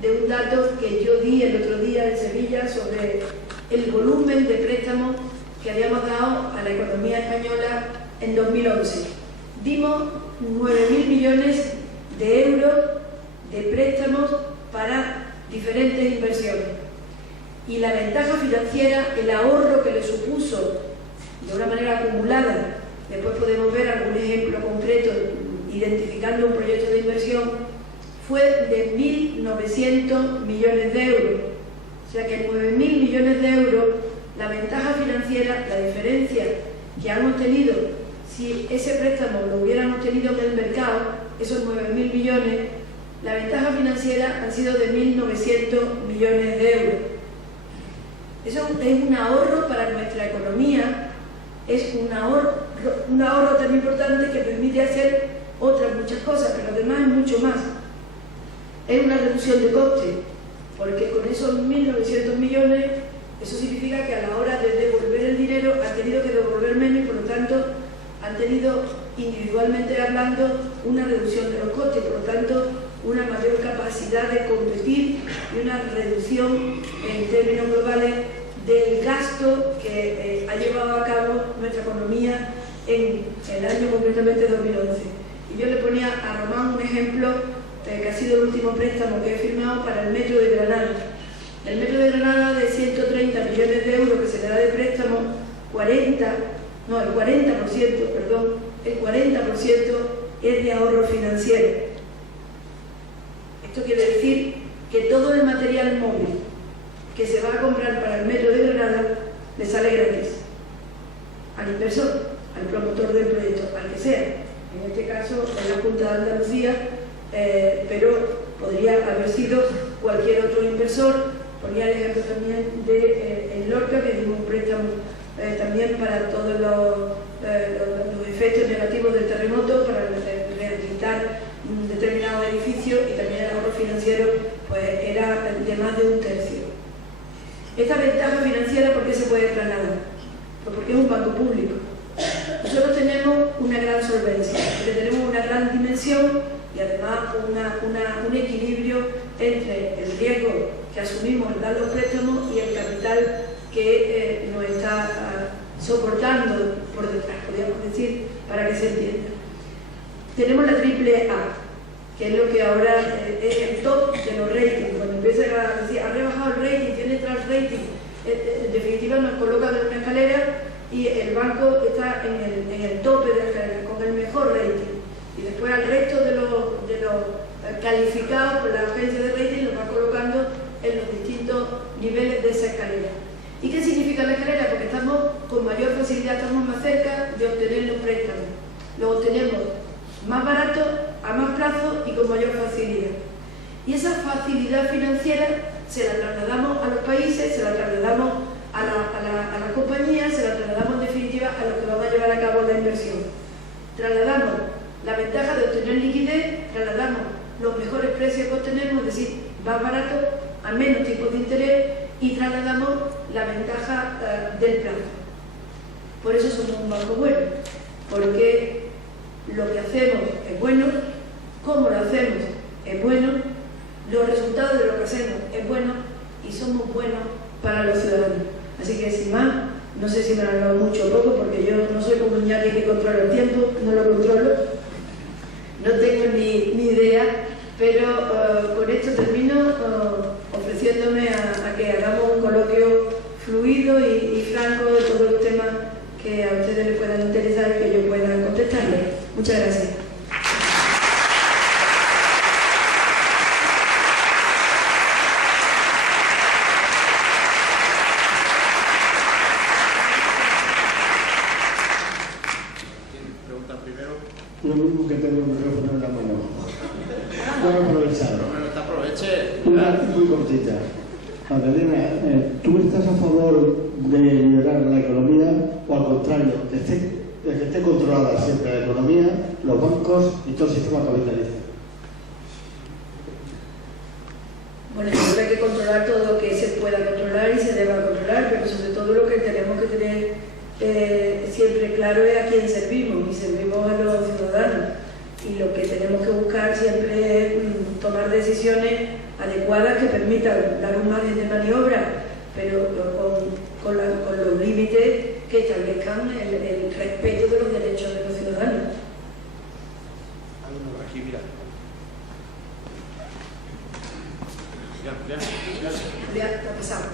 de un dato que yo di el otro día en Sevilla sobre el volumen de préstamos que habíamos dado a la economía española en 2011. Dimos 9.000 millones de euros de préstamos para diferentes inversiones. Y la ventaja financiera, el ahorro que le supuso de una manera acumulada, después podemos ver algún ejemplo concreto identificando un proyecto de inversión, fue de 1.900 millones de euros. O sea que en 9.000 millones de euros, la ventaja financiera, la diferencia que han obtenido, si ese préstamo lo hubieran obtenido en el mercado, esos 9.000 millones, la ventaja financiera han sido de 1.900 millones de euros. Eso es un ahorro para nuestra economía, es un ahorro tan importante que permite hacer otras muchas cosas, pero además es mucho más. Es una reducción de coste, porque con esos 1.900 millones, eso significa que a la hora de devolver el dinero han tenido que devolver menos y por lo tanto han tenido, individualmente hablando, una reducción de los costes, por lo tanto una mayor capacidad de competir y una reducción en términos globales del gasto que ha llevado a cabo nuestra economía en el año concretamente 2011. Y yo le ponía a Román un ejemplo que ha sido el último préstamo que he firmado para el Metro de Granada. El Metro de Granada, de 130 millones de euros que se le da de préstamo, el 40% es de ahorro financiero. Esto quiere decir que todo el material móvil que se va a comprar para el Metro de Granada le sale gratis al inversor, al promotor del proyecto, al que sea. En este caso es la Junta de Andalucía, pero podría haber sido cualquier otro inversor. Ponía el ejemplo también de en Lorca, que dimos un préstamo también para todos los efectos negativos del terremoto, para rehabilitar un determinado edificio, y también el ahorro financiero pues era de más de un tercio. Esta ventaja financiera, ¿por qué se puede trasladar? Pues porque es un banco público. Nosotros tenemos una gran solvencia, porque tenemos una gran dimensión y además un equilibrio entre el riesgo que asumimos al dar los préstamos y el capital que nos está está soportando por detrás, podríamos decir, para que se entienda. Tenemos la triple A, que es lo que ahora es el top de los ratings. Cuando empiezan a decir, ha rebajado el rating, tiene tras rating, en definitiva nos colocan en una escalera y el banco está en el tope de la escalera, con el mejor rating. Y después al resto de los calificados por la agencia de rating los va colocando en los distintos niveles de esa escalera. ¿Y qué significa la escalera? Porque estamos con mayor facilidad, estamos más cerca de obtener los préstamos. Los obtenemos más barato, a más plazo y con mayor facilidad. Y esa facilidad financiera se la trasladamos a los países, se la trasladamos a las compañías, se la trasladamos en definitiva a los que van a llevar a cabo la inversión. Trasladamos la ventaja de obtener liquidez, trasladamos los mejores precios que obtenemos, es decir, más barato, a menos tipos de interés, y trasladamos la ventaja del plazo. Por eso somos un banco bueno, porque lo que hacemos es bueno, cómo lo hacemos es bueno, los resultados de lo que hacemos es bueno y somos buenos para los ciudadanos. Así que sin más, no sé si me han hablado mucho o poco, porque yo no soy como Iñaki que controla el tiempo, no lo controlo, no tengo ni idea, pero con esto termino ofreciéndome a que hagamos un coloquio fluido y franco de todos los temas que a ustedes les puedan interesar y que yo pueda contestarles. Muchas gracias. Lo mismo que tengo un micrófono en la mano. Voy a aprovechar. Aproveche. Una muy cortita. Magdalena, ¿tú estás a favor de liberar la economía o al contrario, de que esté controlada siempre la economía, los bancos y todo el sistema capitalista? Bueno, yo creo que hay que controlar todo lo que se pueda controlar y se deba controlar, pero sobre todo lo que tenemos que tener siempre claro es a quién servimos, y servimos a los ciudadanos. Y lo que tenemos que buscar siempre es tomar decisiones adecuadas que permitan dar un margen de maniobra, pero con los límites que establezcan el respeto de los derechos de los ciudadanos. Aquí, mira. Ya, está pasado.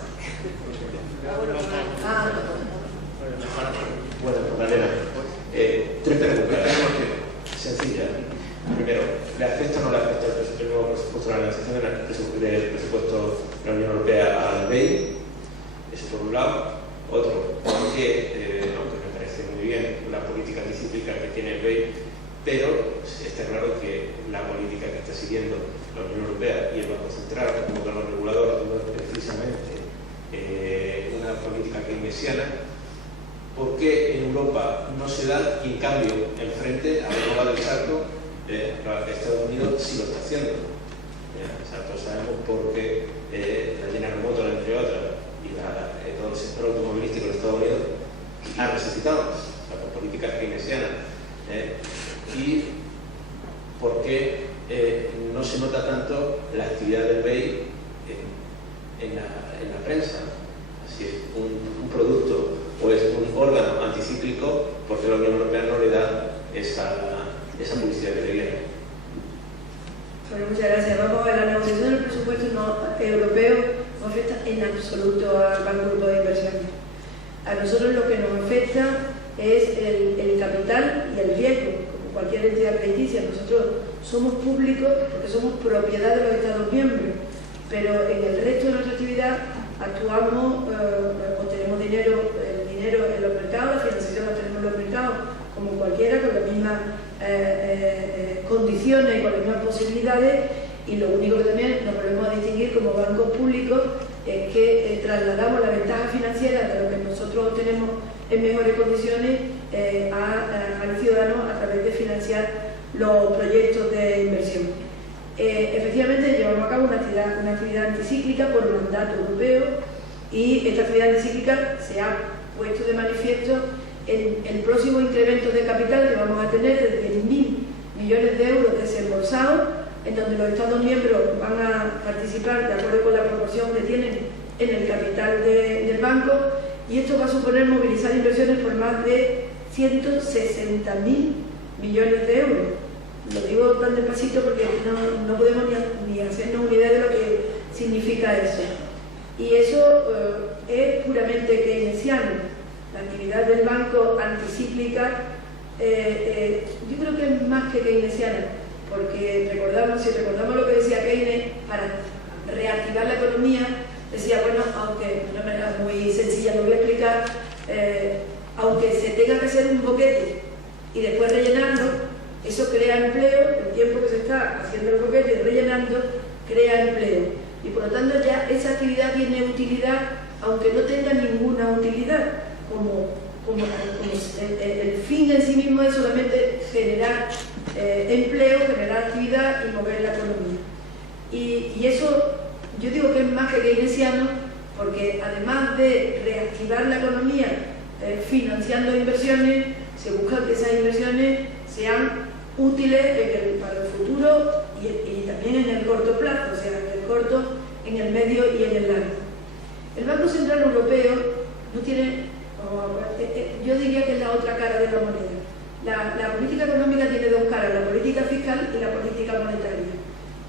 Bueno, Magdalena, tres preguntas sencillas. Primero, ¿le afecta o no le afecta el nuevo presupuesto, la negociación del presupuesto de la Unión Europea al BEI? Eso por un lado. Otro, porque, aunque me parece muy bien la política anticíclica que tiene el BEI, pero está claro que la política que está siguiendo la Unión Europea y el Banco Central como órgano regulador no es precisamente una política keynesiana. ¿Por qué en Europa no se da y en cambio en frente a la nueva del salto Estados Unidos sí lo está haciendo? Todos sabemos por qué la General Motors, entre otras, y todo el sector automovilístico de Estados Unidos ha resucitado por políticas keynesianas. Y por qué no se nota tanto la actividad del BEI en la prensa. Así es, un producto o es un órgano anticíclico, porque la Unión Europea no le da esa publicidad que le viene. Bueno, muchas gracias. Vamos a ver, la negociación del presupuesto europeo no afecta en absoluto al Banco Europeo de Inversiones. A nosotros lo que nos afecta es el capital y el riesgo, como cualquier entidad crediticia. Nosotros somos públicos porque somos propiedad de los Estados miembros, pero en el resto de nuestra actividad actuamos o tenemos dinero en los mercados, la financiación la tenemos en los mercados, como cualquiera, con las mismas condiciones y con las mismas posibilidades, y lo único que también nos volvemos a distinguir como bancos públicos es que trasladamos la ventaja financiera de lo que nosotros obtenemos en mejores condiciones al ciudadano a través de financiar los proyectos de inversión. Efectivamente, llevamos a cabo una actividad anticíclica por mandato europeo, y esta actividad anticíclica se ha puesto de manifiesto en el próximo incremento de capital que vamos a tener de 10.000 millones de euros desembolsados, en donde los Estados miembros van a participar de acuerdo con la proporción que tienen en el capital del banco, y esto va a suponer movilizar inversiones por más de 160.000 millones de euros. Lo digo tan despacito porque no podemos ni hacernos una idea de lo que significa eso. Y eso es puramente keynesiano. La actividad del banco anticíclica yo creo que es más que keynesiana, porque si recordamos lo que decía Keynes, para reactivar la economía, decía, bueno, aunque de una manera muy sencilla lo voy a explicar, aunque se tenga que hacer un boquete y después rellenarlo, eso crea empleo. El tiempo que se está haciendo el boquete y rellenando crea empleo, y por lo tanto ya esa actividad tiene utilidad, aunque no tenga ninguna utilidad, como el fin en sí mismo es solamente generar empleo, generar actividad y mover la economía. Y eso yo digo que es más que keynesiano, porque además de reactivar la economía financiando inversiones, se busca que esas inversiones sean útiles para el futuro y también en el corto plazo, o sea, en el corto, en el medio y en el largo. El Banco Central Europeo no tiene, yo diría que es la otra cara de la moneda. La política económica tiene dos caras, la política fiscal y la política monetaria.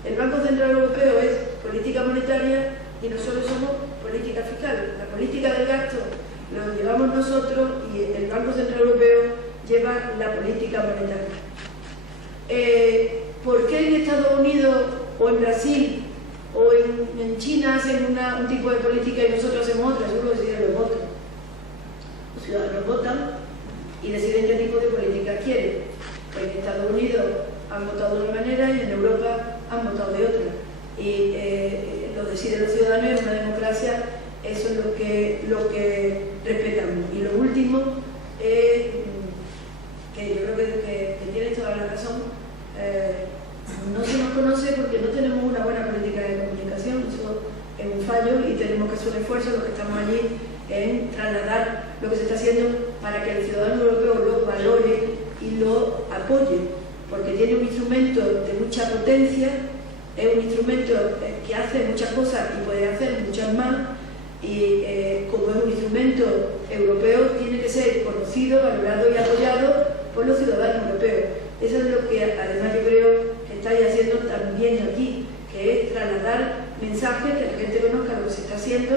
El Banco Central Europeo es política monetaria y nosotros somos política fiscal. La política del gasto lo llevamos nosotros y el Banco Central Europeo lleva la política monetaria. ¿Por qué en Estados Unidos o en Brasil o en China hacen un tipo de política y nosotros hacemos otra? Eso lo deciden los votos. Los ciudadanos votan y deciden qué tipo de política quieren. En Estados Unidos han votado de una manera y en Europa han votado de otra. Y lo deciden los ciudadanos, y en una democracia eso es lo que respetamos. Y lo último es que yo creo que tienes toda la razón. No se nos conoce porque no tenemos una buena política de comunicación. Eso es un fallo y tenemos que hacer un esfuerzo, los que estamos allí, en trasladar lo que se está haciendo para que el ciudadano europeo lo valore y lo apoye, porque tiene un instrumento de mucha potencia, es un instrumento que hace muchas cosas y puede hacer muchas más, y como es un instrumento europeo, tiene que ser conocido, valorado y apoyado por los ciudadanos europeos. Eso es lo que además yo creo que estáis haciendo también aquí, que es trasladar mensajes, que la gente conozca lo que se está haciendo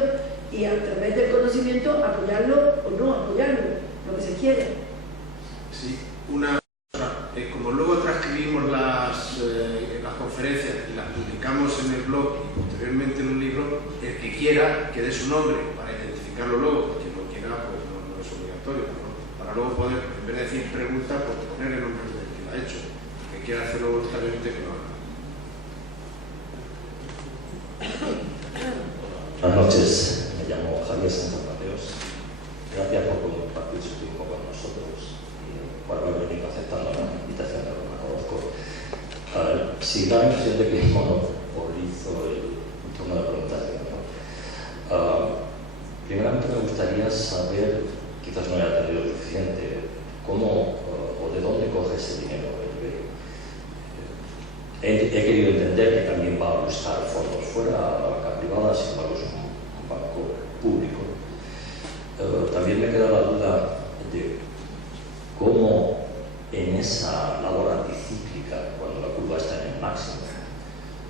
y a través del conocimiento apoyarlo o no apoyarlo, lo que se quiera. Sí, como luego transcribimos las conferencias y las publicamos en el blog y posteriormente en un libro, el que quiera que dé su nombre para identificarlo luego, porque quien no quiera pues no es obligatorio, ¿no? Para luego poder, en vez de decir pregunta, pues poner el nombre del que lo ha hecho, que quiera hacerlo voluntariamente, que lo haga. Buenas noches, me llamo Javier Sánchez Mateos. Gracias por compartir su tiempo con nosotros y por haber venido aceptando la invitación, que no la conozco. Si da la impresión de que monopolizo el turno de preguntas, primeramente me gustaría saber, quizás no haya tenido suficiente, cómo o de dónde coge ese dinero el BEI. He querido entender que también va a buscar fondos fuera, a la banca privada, sin embargo es un banco público. También me queda la duda de cómo en esa labor anticíclica, cuando la curva está en el máximo,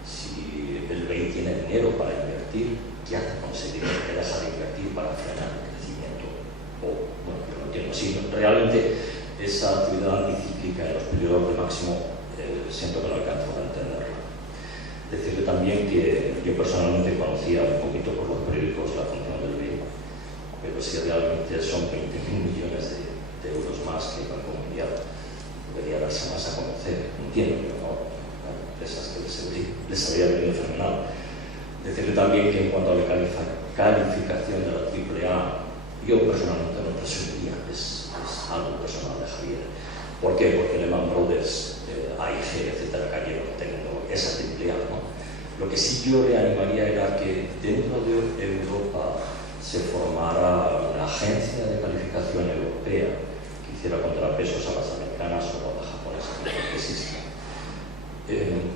si el BEI tiene dinero para invertir, ¿qué hace con ese dinero que deja de invertir para frenar el crecimiento? O, bueno, yo no entiendo, si realmente esa actividad anticíclica en los periodos de máximo siento que no alcanzo a entenderla. Decirle también que yo personalmente conocía un poquito por los periódicos la función del BEI, pero si realmente son 20.000 millones de euros más que el Banco Mundial, debería darse más a conocer. Entiendo que no, empresas que les habría venido fenomenal. Decirle también que en cuanto a la calificación de la AAA, yo personalmente no presumiría, es algo personal de Javier. ¿Por qué? Porque Lehman Brothers, AIG, etcétera, cayeron teniendo esa AAA, ¿no? Lo que sí yo le animaría era que dentro de Europa se formara una agencia de calificación europea que hiciera contrapesos a las americanas o a las japonesas, que existen.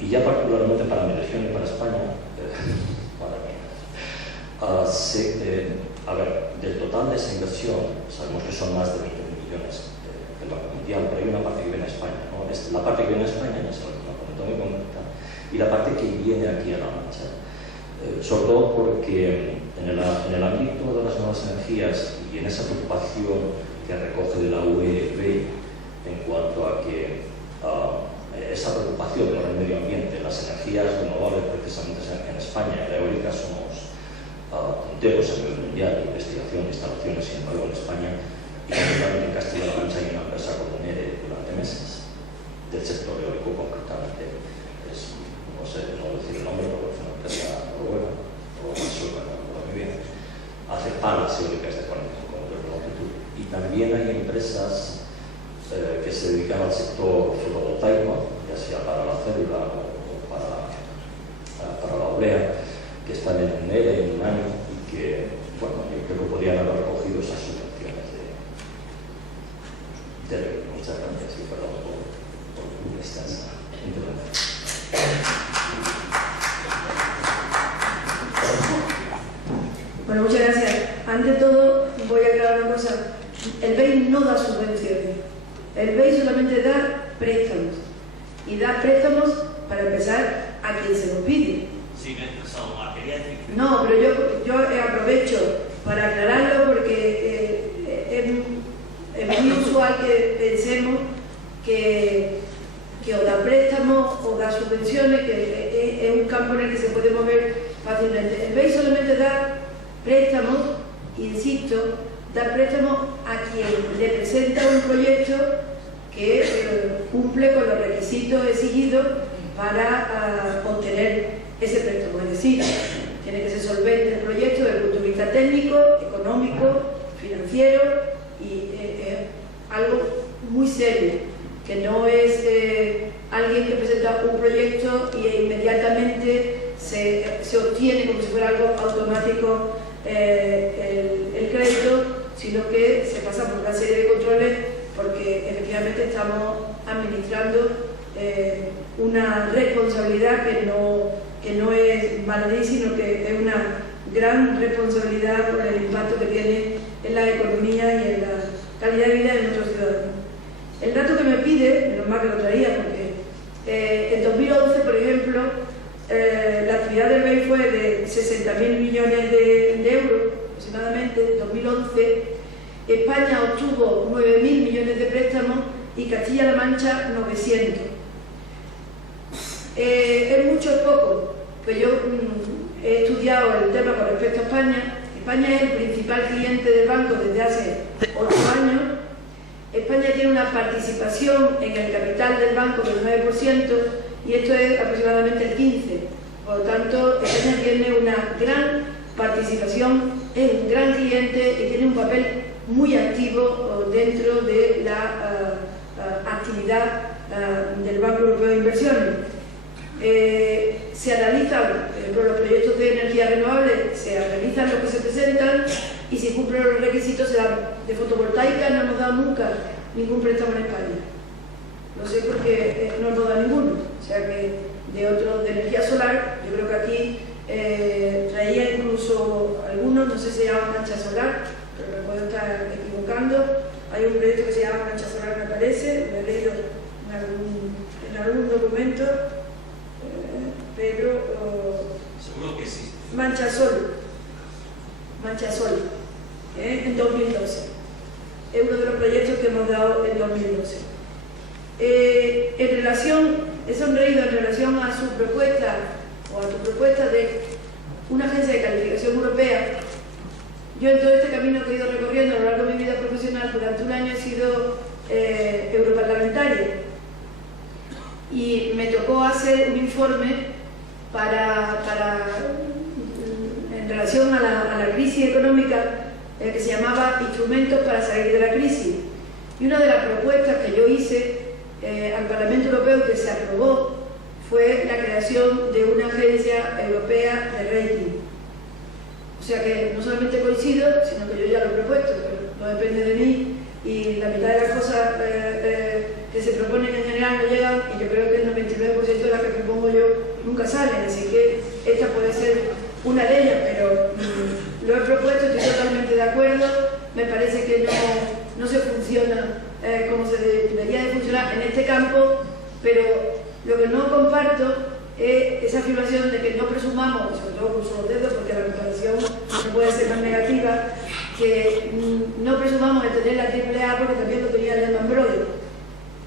Y ya particularmente para mi región y para España, para mí, a ver, del total de esa inversión, sabemos que son más de 20 millones del Banco Mundial, pero hay una parte que viene a España, ¿no? La parte que viene a España es una cuenta muy concreta, y la parte que viene aquí a La Mancha. Sobre todo porque en el ámbito de las nuevas energías y en esa preocupación que recoge de la UE en cuanto a que esa preocupación por el medio ambiente, las energías renovables precisamente en España, en la eólica somos punteros a nivel mundial de investigación de instalaciones, sin embargo en España y concretamente en Castilla-La Mancha hay una empresa como NERE durante meses del sector eólico concretamente, no sé, no decir el nombre, pero es una empresa noruega o sueca, no recuerdo muy bien, hace palas eólicas de 45 metros de longitud. Y también hay empresas que se dedican al sector fotovoltaico, ya sea para la célula o para la oblea, que están en un ERE, en un año, y que, bueno, yo creo que podrían haber recogido esas subvenciones de ley. Muchas gracias y perdón por esta intervención. Bueno, muchas gracias. Ante todo, voy a aclarar una cosa. El BEI no da subvenciones. El BEI solamente da préstamos. Y da préstamos, para empezar, a quien se lo pide. No, pero yo aprovecho para aclararlo porque es muy usual que pensemos que o da préstamos o da subvenciones, que es un campo en el que se puede mover fácilmente. El BEI solamente da préstamos, insisto, da préstamos a quien le presenta un proyecto que cumple con los requisitos exigidos para obtener ese préstamo. Es decir, tiene que ser solvente el proyecto desde el punto de vista técnico, económico, financiero y algo muy serio, que no es alguien que presenta un proyecto y inmediatamente se obtiene como si fuera algo automático el crédito, sino que se pasa por una serie de controles porque efectivamente estamos administrando una responsabilidad que no es baladí, sino que es una gran responsabilidad por el impacto que tiene en la economía y en la calidad de vida de nuestros ciudadanos. El dato que me pide, menos mal que lo traía, porque en 2011, por ejemplo, la actividad del BEI fue de 60.000 millones de euros aproximadamente. En 2011, España obtuvo 9.000 millones de préstamos y Castilla-La Mancha 900. ¿Es mucho o poco? Pues yo he estudiado el tema con respecto a España. España es el principal cliente del banco desde hace 8 años. España tiene una participación en el capital del banco del 9% y esto es aproximadamente el 15%. Por lo tanto, España tiene una gran participación, es un gran cliente y tiene un papel muy activo dentro de la actividad del Banco Europeo de Inversiones. Se analizan los proyectos de energía renovable, se analizan los que se presentan y si cumplen los requisitos se dan. De fotovoltaica no nos da nunca ningún préstamo en España. No sé por qué no nos da ninguno. O sea que de energía solar, yo creo que aquí traía incluso algunos, no sé si se llama mancha solar, pero me puedo estar equivocando. Hay un proyecto que se llama mancha solar, me parece, lo he leído en algún documento. Pero seguro que sí. Mancha Sol, en 2012. Es uno de los proyectos que hemos dado en 2012. He sonreído en relación a su propuesta o a tu propuesta de una agencia de calificación europea. Yo en todo este camino que he ido recorriendo a lo largo de mi vida profesional, durante un año he sido europarlamentaria y me tocó hacer un informe en relación a la crisis económica que se llamaba Instrumentos para salir de la crisis. Y una de las propuestas que yo hice al Parlamento Europeo que se aprobó fue la creación de una agencia europea de rating. O sea que no solamente coincido, sino que yo ya lo he propuesto, pero no depende de mí y la mitad de las cosas que se proponen en general no llegan y yo creo que el 99% de las que propongo yo nunca salen, así que esta puede ser una de ellas, pero lo he propuesto, estoy totalmente de acuerdo, me parece que no se funciona como se debería de funcionar en este campo, pero lo que no comparto es esa afirmación de que no presumamos, sobre todo con los dedos, porque la comparación no puede ser más negativa, que no presumamos de tener la AAA porque también lo tenía Lehman Brothers.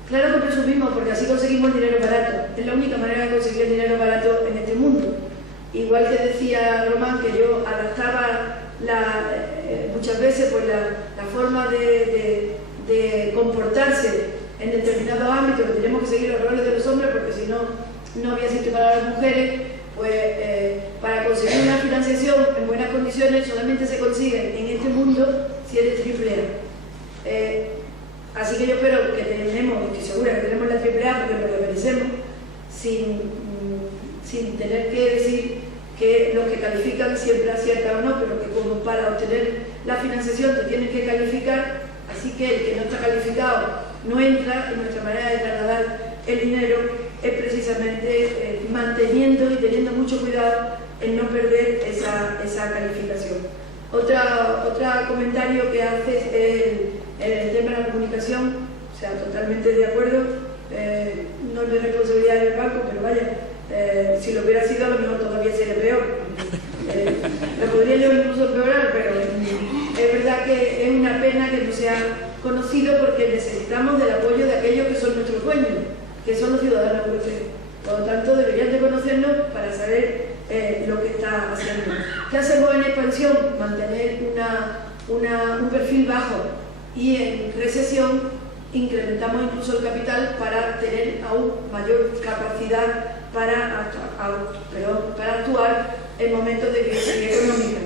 Claro que presumimos, porque así conseguimos el dinero barato. Es la única manera de conseguir el dinero barato en este mundo. Igual que decía Román, que yo adaptaba muchas veces pues, la forma de comportarse en determinados ámbitos, que tenemos que seguir los roles de los hombres, porque si no había sitio para las mujeres, pues para conseguir una financiación en buenas condiciones solamente se consigue en este mundo si eres AAA. Así que yo espero que estoy segura que tenemos la AAA porque nos lo merecemos, sin tener que decir que los que califican siempre aciertan o no, pero que como para obtener la financiación te tienen que calificar, así que el que no está calificado no entra, y nuestra manera de trasladar el dinero es precisamente manteniendo y teniendo mucho cuidado en no perder esa calificación. Otro comentario que hace es el tema de la comunicación, o sea, totalmente de acuerdo, no es de responsabilidad del banco, pero vaya, si lo hubiera sido a lo mejor todavía sería peor. Lo podría yo incluso empeorar, pero es verdad que es una pena que no sea conocido porque necesitamos del apoyo de aquellos que son nuestros dueños, que son los ciudadanos europeos. Por lo tanto, deberían de conocernos para saber lo que está haciendo. ¿Qué hacemos en expansión? Mantener un perfil bajo, y en recesión incrementamos incluso el capital para tener aún mayor capacidad para actuar en momentos de crisis económica.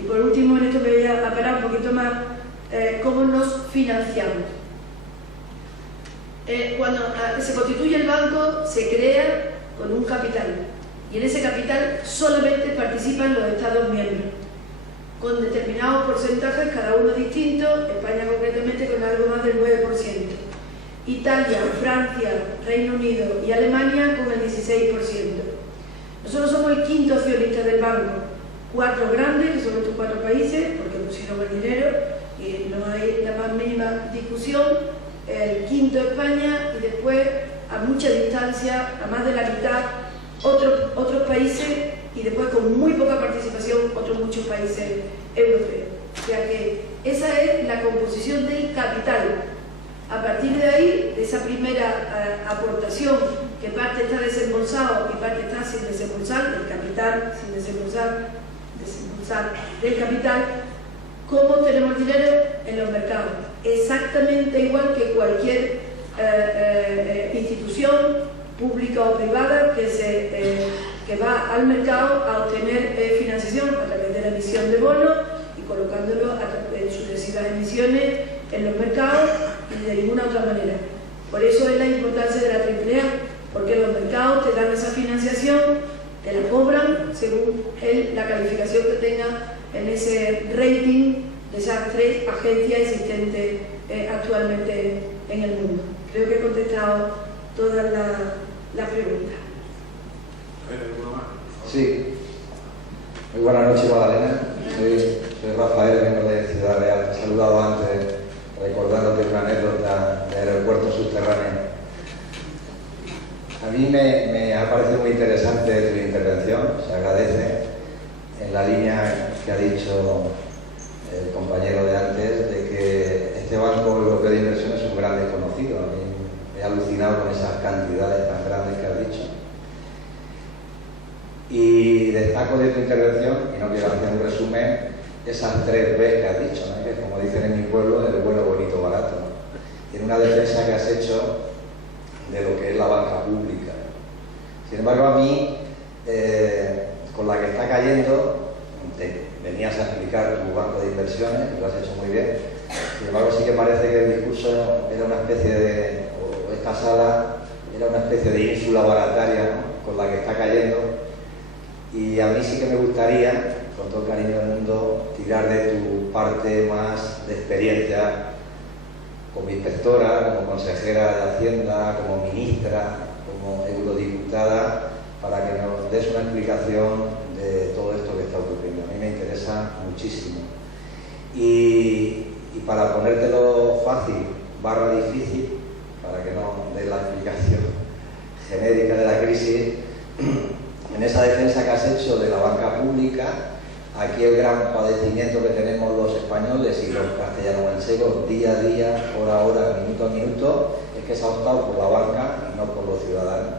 Y por último, en esto me voy a parar un poquito más, ¿cómo nos financiamos? Cuando se constituye el banco, se crea con un capital, y en ese capital solamente participan los Estados miembros, con determinados porcentajes, cada uno distinto, España concretamente con algo más del 9%, Italia, Francia, Reino Unido y Alemania con el 16%. Nosotros somos el quinto accionista del banco, 4 grandes, que son estos 4 países, porque pusieron el dinero y no hay la más mínima discusión, el quinto España, y después a mucha distancia, a más de la mitad, otros países, y después con muy poca participación otros muchos países europeos. O sea que esa es la composición del capital. A partir de ahí, de esa primera aportación, que parte está desembolsado y parte está sin desembolsar, del capital, sin desembolsar del capital, ¿cómo tenemos dinero? En los mercados. Exactamente igual que cualquier institución pública o privada que va al mercado a obtener financiación a través de la emisión de bonos y colocándolo en sucesivas emisiones en los mercados y de ninguna otra manera. Por eso es la importancia de la AAA, porque los mercados te dan esa financiación, te la cobran según la calificación que tenga en ese rating de esas 3 agencias existentes actualmente en el mundo. Creo que he contestado todas las preguntas. Sí. Muy buenas noches, Magdalena. Soy Rafael, vengo de Ciudad Real. Te he saludado antes recordándote una anécdota de aeropuerto subterráneo. A mí me ha parecido muy interesante tu intervención, se agradece, en la línea que ha dicho el compañero de antes, de que este Banco Europeo de Inversiones es un gran desconocido. A mí me he alucinado con esas cantidades tan grandes que has dicho. Y destaco de tu intervención, y no quiero hacer un resumen, esas 3 B que has dicho, ¿no? Que como dicen en mi pueblo, el bueno, bonito, barato, ¿no? Y en una defensa que has hecho de lo que es la banca pública. Sin embargo, a mí, con la que está cayendo, venías a explicar tu banco de inversiones, y lo has hecho muy bien. Sin embargo, sí que parece que el discurso era una especie de, o esta sala era una especie de ínsula barataria, ¿no? Con la que está cayendo. Y a mí sí que me gustaría, con todo el cariño del mundo, tirar de tu parte más de experiencia como inspectora, como consejera de Hacienda, como ministra, como eurodiputada, para que nos des una explicación de todo esto que está ocurriendo. A mí me interesa interesa muchísimo. Y para ponértelo fácil, barra difícil, para que no dé la explicación genérica de la crisis, en esa defensa que has hecho de la banca pública, aquí el gran padecimiento que tenemos los españoles y los castellano-manchegos día a día, hora a hora, minuto a minuto, es que se ha optado por la banca y no por los ciudadanos,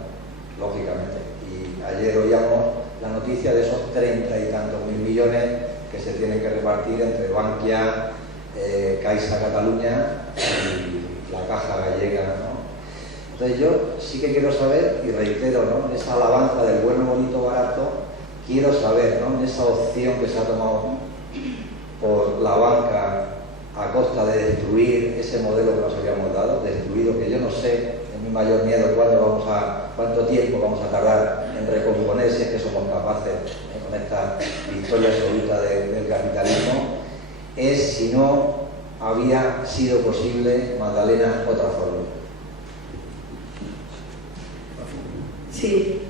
lógicamente. Y ayer oíamos la noticia de esos 30 y tantos mil millones que se tienen que repartir entre Bankia, Caixa Cataluña y la Caja Gallega, ¿no? Entonces yo sí que quiero saber, y reitero, ¿no?, en esa alabanza del bueno, bonito, barato, quiero saber, ¿no?, en esa opción que se ha tomado por la banca a costa de destruir ese modelo que nos habíamos dado, destruido, que yo no sé, es mi mayor miedo, cuánto tiempo vamos a tardar en recomponer si es que somos capaces, con esta victoria absoluta del capitalismo, es si no había sido posible, Magdalena, otra fórmula. Sí,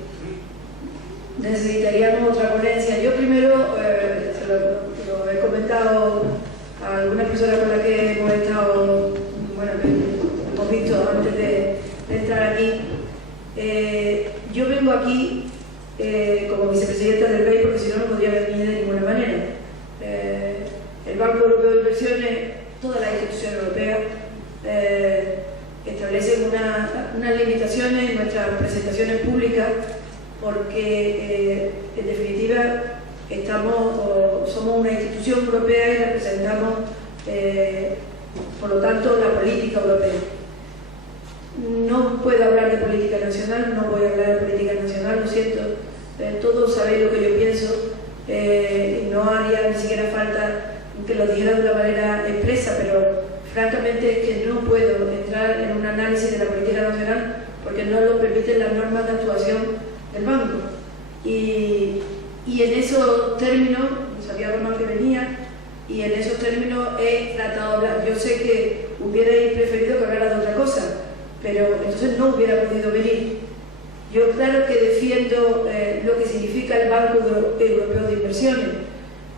necesitaríamos otra ponencia. Yo primero, lo he comentado a algunas personas con las que hemos estado, bueno, que hemos visto antes de entrar aquí. Yo vengo aquí como vicepresidenta del BEI porque si no, no podría venir de ninguna manera. El Banco Europeo de Inversiones, todas las instituciones europeas establecen unas limitaciones en nuestras presentaciones públicas porque, en definitiva, somos una institución europea y representamos, por lo tanto, la política europea. No puedo hablar de política nacional, no voy a hablar de política nacional, lo siento. Todos sabéis lo que yo pienso, no haría ni siquiera falta que lo dijera de una manera expresa, pero francamente es que no puedo entrar en un análisis de la política nacional porque no lo permiten las normas de actuación del banco. Y en esos términos, sabía Román que venía, y en esos términos he tratado de hablar. Yo sé que hubierais preferido que hablara de otra cosa, pero entonces no hubiera podido venir. Yo claro que defiendo lo que significa el Banco Europeo de Inversiones.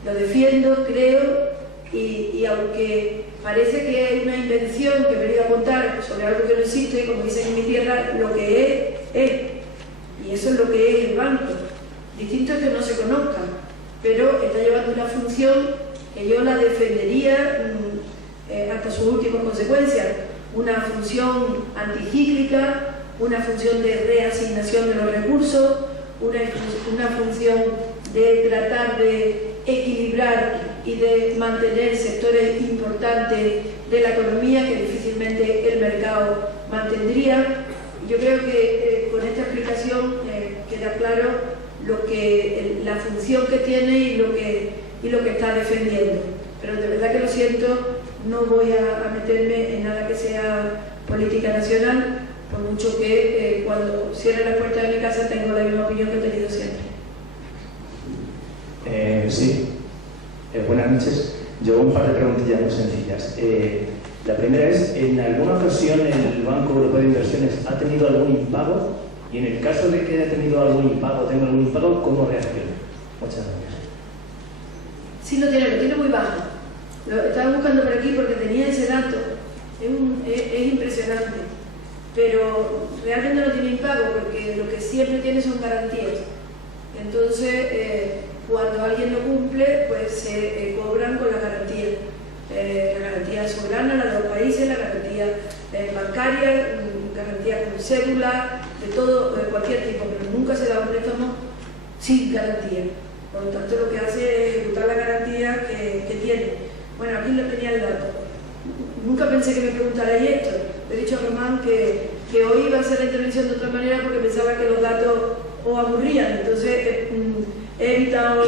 Lo defiendo, creo, y aunque parece que es una invención que he venido a contar sobre algo que no existe, como dicen en mi tierra, lo que es. Y eso es lo que es el banco. Distinto es que no se conozca, pero está llevando una función que yo la defendería hasta sus últimas consecuencias. Una función anticíclica, una función de reasignación de los recursos, una función de tratar de equilibrar y de mantener sectores importantes de la economía que difícilmente el mercado mantendría. Yo creo que con esta explicación queda claro la función que tiene y lo que está defendiendo. Pero de verdad que lo siento, no voy a meterme en nada que sea política nacional, por mucho que cuando cierre la puerta de mi casa tengo la misma opinión que he tenido siempre. Sí, buenas noches. Yo un par de preguntillas muy sencillas. La primera es, ¿en alguna ocasión el Banco Europeo de Inversiones ha tenido algún impago? Y en el caso de que haya tenido algún impago, tenga algún impago, ¿cómo reacciona? Muchas gracias. Sí, lo tiene muy bajo. Lo estaba buscando por aquí porque tenía ese dato. Es impresionante. Pero realmente no tiene impago porque lo que siempre tiene son garantías. Entonces, cuando alguien lo cumple, pues se cobran con la garantía. La garantía soberana, la de los países, la garantía bancaria, garantía con cédula, de todo, de cualquier tipo, pero nunca se da un préstamo sin garantía. Por lo tanto, lo que hace es ejecutar la garantía que tiene. Bueno, aquí lo tenía el dato. Nunca pensé que me preguntarais esto. Le he dicho a Román que hoy iba a hacer la intervención de otra manera porque pensaba que los datos os aburrían. Entonces, he evitado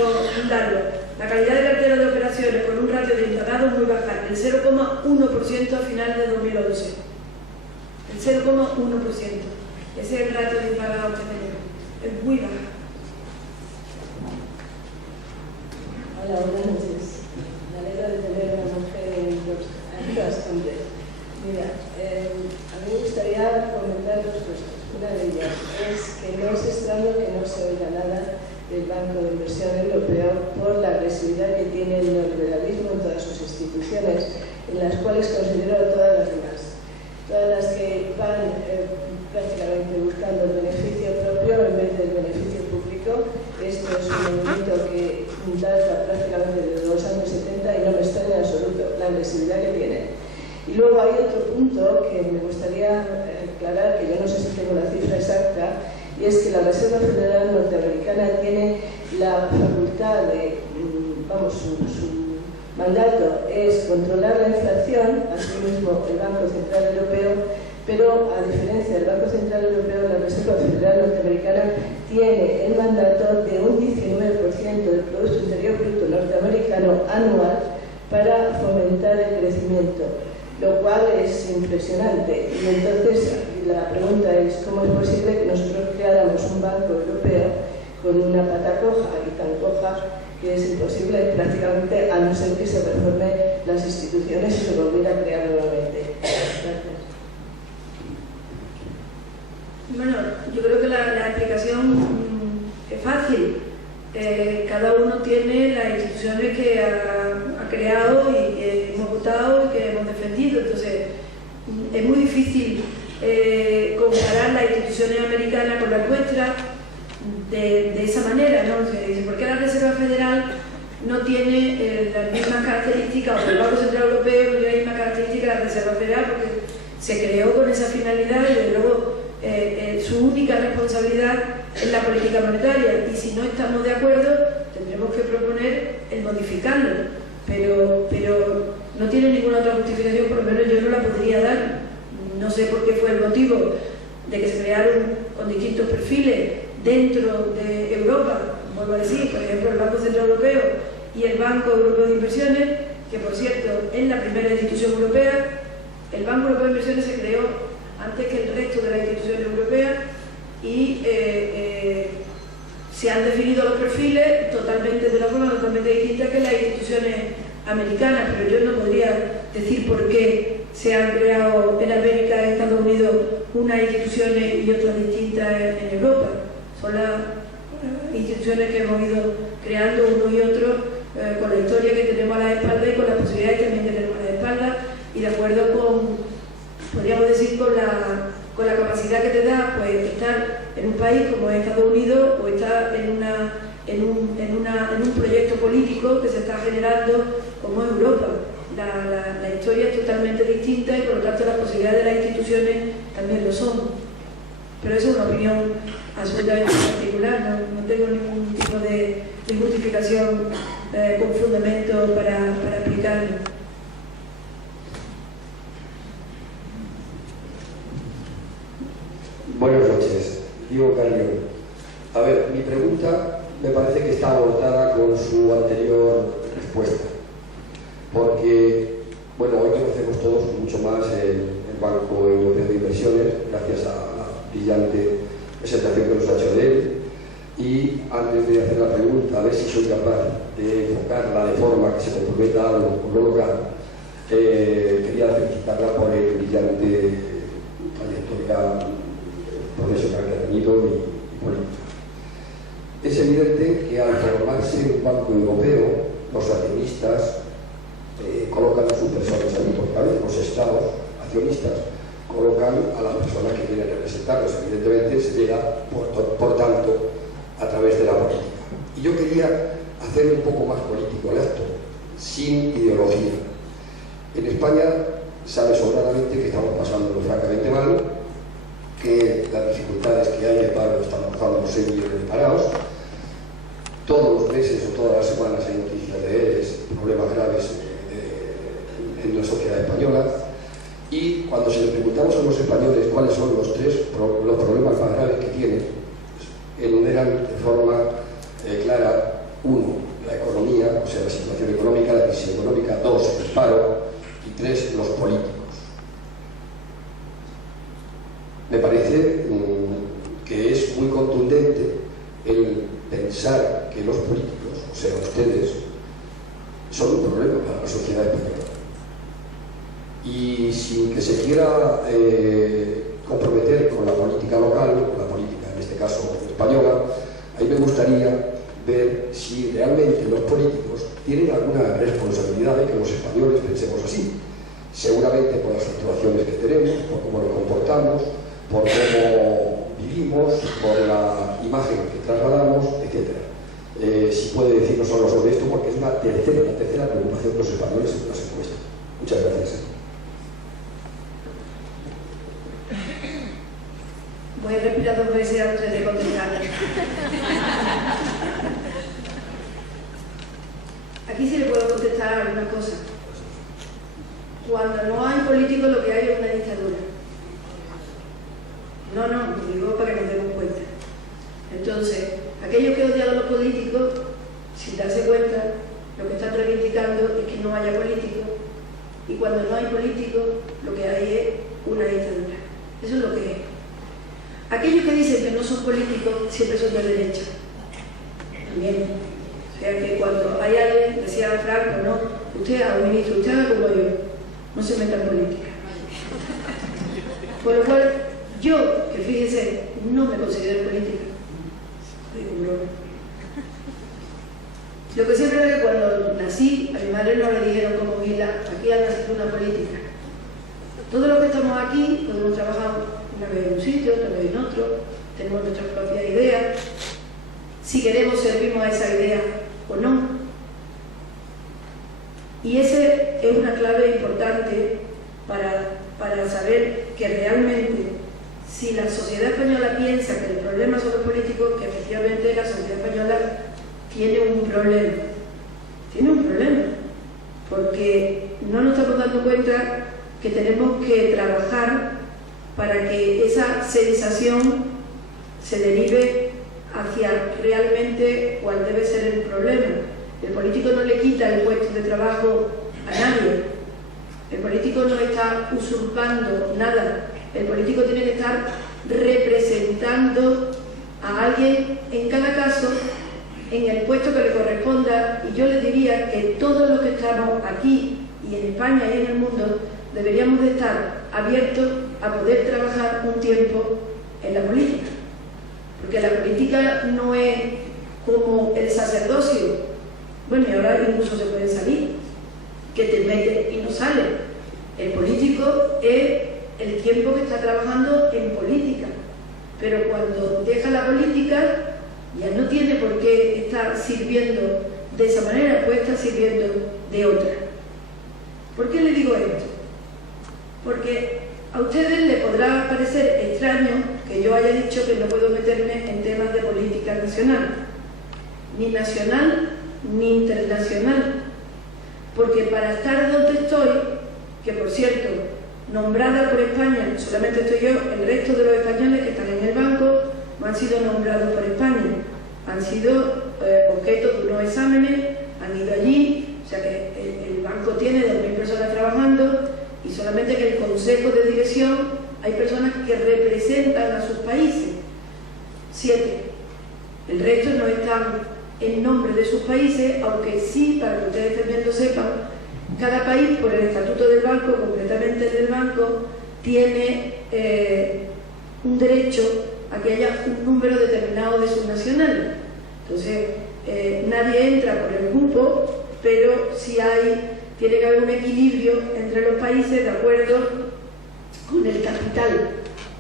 darlo. La calidad de cartera de operaciones con un ratio de impagados muy baja, el 0,1% a final de 2011. El 0,1%. Ese es el ratio de impagados que tenemos. Es muy baja. Hola, buenas noches. Me alegra de tener a una mujer en los hombres. Mira, a mí me gustaría comentar dos cosas. Una de ellas es que no es extraño que no se oiga nada del Banco de Inversión Europeo por la agresividad que tiene el neoliberalismo en todas sus instituciones, en las cuales considero todas las demás. Todas las que van prácticamente buscando el beneficio propio en vez del beneficio público. Esto es un movimiento que data prácticamente desde los años 70 y no me extraña en absoluto la agresividad que tiene. Y luego hay otro punto que me gustaría aclarar, que yo no sé si tengo la cifra exacta, y es que la Reserva Federal Norteamericana tiene la facultad de, su mandato es controlar la inflación, asimismo el Banco Central Europeo, pero a diferencia del Banco Central Europeo, la Reserva Federal Norteamericana tiene el mandato de un 19% del Producto Interior Bruto norteamericano anual para fomentar el crecimiento, lo cual es impresionante. Y entonces la pregunta es cómo es posible que nosotros creáramos un banco europeo con una pata coja y tan coja que es imposible prácticamente, a no ser que se reforme las instituciones y se volviera a crear nuevamente. Gracias. Bueno, yo creo que la explicación es fácil. Cada uno tiene las instituciones que ha creado y que hemos votado y que hemos defendido. Entonces, es muy difícil comparar las instituciones americanas con las nuestras de esa manera, ¿no? Se dice, ¿por qué la Reserva Federal no tiene las mismas características, o el Banco Central Europeo no tiene las mismas características que la Reserva Federal? Porque se creó con esa finalidad y desde luego su única responsabilidad es la política monetaria, y si no estamos de acuerdo tendremos que proponer el modificarlo, pero no tiene ninguna otra justificación, por lo menos yo no la podría dar. No sé por qué fue el motivo de que se crearon con distintos perfiles dentro de Europa, vuelvo a decir, por ejemplo el Banco Central Europeo y el Banco Europeo de Inversiones, que por cierto es la primera institución europea. El Banco Europeo de Inversiones se creó antes que el resto de las instituciones europeas y se han definido los perfiles de una forma totalmente distinta que las instituciones americanas, pero yo no podría decir por qué se han creado en América, en Estados Unidos, unas instituciones y otras distintas en Europa. Son las instituciones que hemos ido creando uno y otro con la historia que tenemos a la espalda y con las posibilidades también que tenemos a la espalda, y de acuerdo con, podríamos decir, con la capacidad que te da pues estar en un país como es Estados Unidos, o estar en un proyecto político que se está generando como es Europa. La historia es totalmente distinta y por lo tanto las posibilidades de las instituciones también lo son. Pero eso es una opinión absolutamente particular, no tengo ningún tipo de justificación con fundamento para explicarlo. Buenas noches, Diego Carrión. A ver, mi pregunta me parece que está abortada con su anterior respuesta, porque, bueno, hoy conocemos todos mucho más el Banco Europeo de Inversiones, gracias a la brillante presentación que nos ha hecho de él, y antes de hacer la pregunta, a ver si soy capaz de enfocarla de forma que se comprometa algo con lo local, quería felicitarla por el brillante trayectoria profesional que ha tenido y política. Es evidente que al formarse un banco europeo, los accionistas colocan a sus personas allí, porque a veces los estados accionistas colocan a las personas que quieren representarlos. Evidentemente se llega, por tanto, a través de la política. Y yo quería hacer un poco más político el acto, sin ideología. En España sabe sobradamente que estamos pasándolo francamente mal, que las dificultades que hay de paro están rozando los 6 millones de parados. Todos los meses o todas las semanas hay noticias de ERES, problemas graves en la sociedad española. Y cuando se les preguntamos a los españoles cuáles son los problemas más graves que tienen, enumeran de forma clara: 1, la economía, o sea, la situación económica, la crisis económica; 2, el paro; y 3, los políticos. Me parece que es muy contundente el pensar que los políticos, o sea, ustedes, son un problema para la sociedad española. Y sin que se quiera comprometer con la política local, con la política, en este caso, española, ahí me gustaría ver si realmente los políticos tienen alguna responsabilidad de que los españoles pensemos así. Seguramente por las actuaciones que tenemos, por cómo nos comportamos, por cómo vivimos, por la imagen que trasladamos, etc. Si puede decirnos algo sobre esto, porque es la tercera preocupación de los españoles en las encuestas. Muchas gracias. Voy a respirar 2 veces antes de contestar. Aquí sí le puedo contestar alguna cosa. Cuando no hay políticos, lo que hay es una dictadura. No, lo digo para que nos demos cuenta. Entonces, aquellos que odian a los políticos, sin darse cuenta, lo que están reivindicando es que no haya políticos, y cuando no hay políticos, lo que hay es una dictadura. Eso es lo que es. Aquellos que dicen que no son políticos siempre son de derecha. También. O sea que cuando hay alguien, decía Franco, no, usted haga ministro, usted haga como yo, no se meta en política. Por lo cual, yo, que fíjese, no me considero política. Digo, broma. Lo que siempre es que cuando nací, a mi madre no le dijeron como Vila, aquí ha nacido una política. Todos los que estamos aquí podemos trabajar una vez en un sitio, otra vez en otro, tenemos nuestras propias ideas. Si queremos, servimos a esa idea o no. Y esa es una clave importante para saber que realmente, si la sociedad española piensa que el problema son los políticos, que efectivamente la sociedad española tiene un problema. Tiene un problema. Porque no nos estamos dando cuenta que tenemos que trabajar para que esa sensación se derive hacia realmente cuál debe ser el problema. El político no le quita el puesto de trabajo a nadie. El político no está usurpando nada. El político tiene que estar representando a alguien en cada caso en el puesto que le corresponda, y yo le diría que todos los que estamos aquí y en España y en el mundo deberíamos de estar abiertos a poder trabajar un tiempo en la política, porque la política no es como el sacerdocio. Bueno, y ahora incluso se puede salir, que te mete y no sale. El político es el tiempo que está trabajando en política, pero cuando deja la política ya no tiene por qué estar sirviendo de esa manera, puede estar sirviendo de otra. ¿Por qué le digo esto? Porque a ustedes les podrá parecer extraño que yo haya dicho que no puedo meterme en temas de política nacional, ni internacional, porque para estar donde estoy, que por cierto, nombrada por España, solamente estoy yo, el resto de los españoles que están en el banco no han sido nombrados por España, han sido objeto de unos exámenes, han ido allí, o sea que el banco tiene 2.000 personas trabajando, y solamente en el consejo de dirección hay personas que representan a sus países, 7. El resto no están en nombre de sus países, aunque sí, para que ustedes también lo sepan, cada país, por el estatuto del banco, concretamente el del banco, tiene un derecho a que haya un número determinado de sus nacionales. Entonces, nadie entra por el cupo, pero sí tiene que haber un equilibrio entre los países de acuerdo con el capital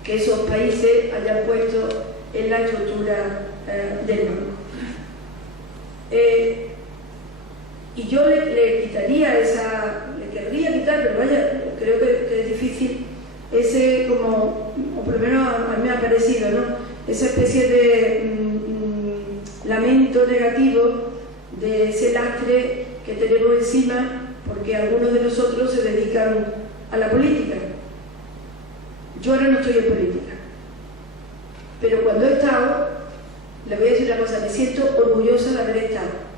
que esos países hayan puesto en la estructura del banco. Y yo le quitaría le querría quitar, pero vaya, creo que es difícil, ese como, o por lo menos a mí me ha parecido, ¿no? Esa especie de lamento negativo de ese lastre que tenemos encima, porque algunos de nosotros se dedican a la política. Yo ahora no estoy en política, pero cuando he estado, le voy a decir una cosa, me siento orgullosa de haber estado.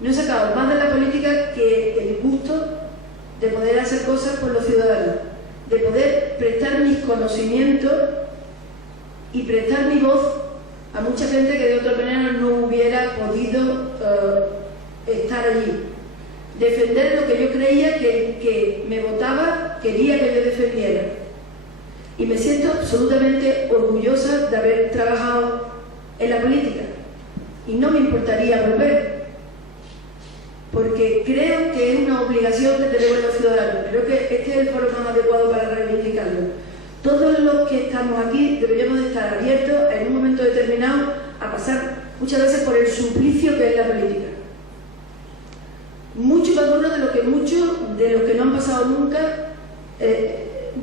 No he sacado más de la política que el gusto de poder hacer cosas por los ciudadanos, de poder prestar mis conocimientos y prestar mi voz a mucha gente que de otra manera no hubiera podido estar allí. Defender lo que yo creía que me votaba, quería que yo defendiera. Y me siento absolutamente orgullosa de haber trabajado en la política. y no me importaría volver, porque creo que es una obligación que tenemos los ciudadanos. Creo que este es el foro más adecuado para reivindicarlo. Todos los que estamos aquí deberíamos de estar abiertos en un momento determinado a pasar muchas veces por el suplicio que es la política. Mucho más duro de lo que muchos de los que no han pasado nunca.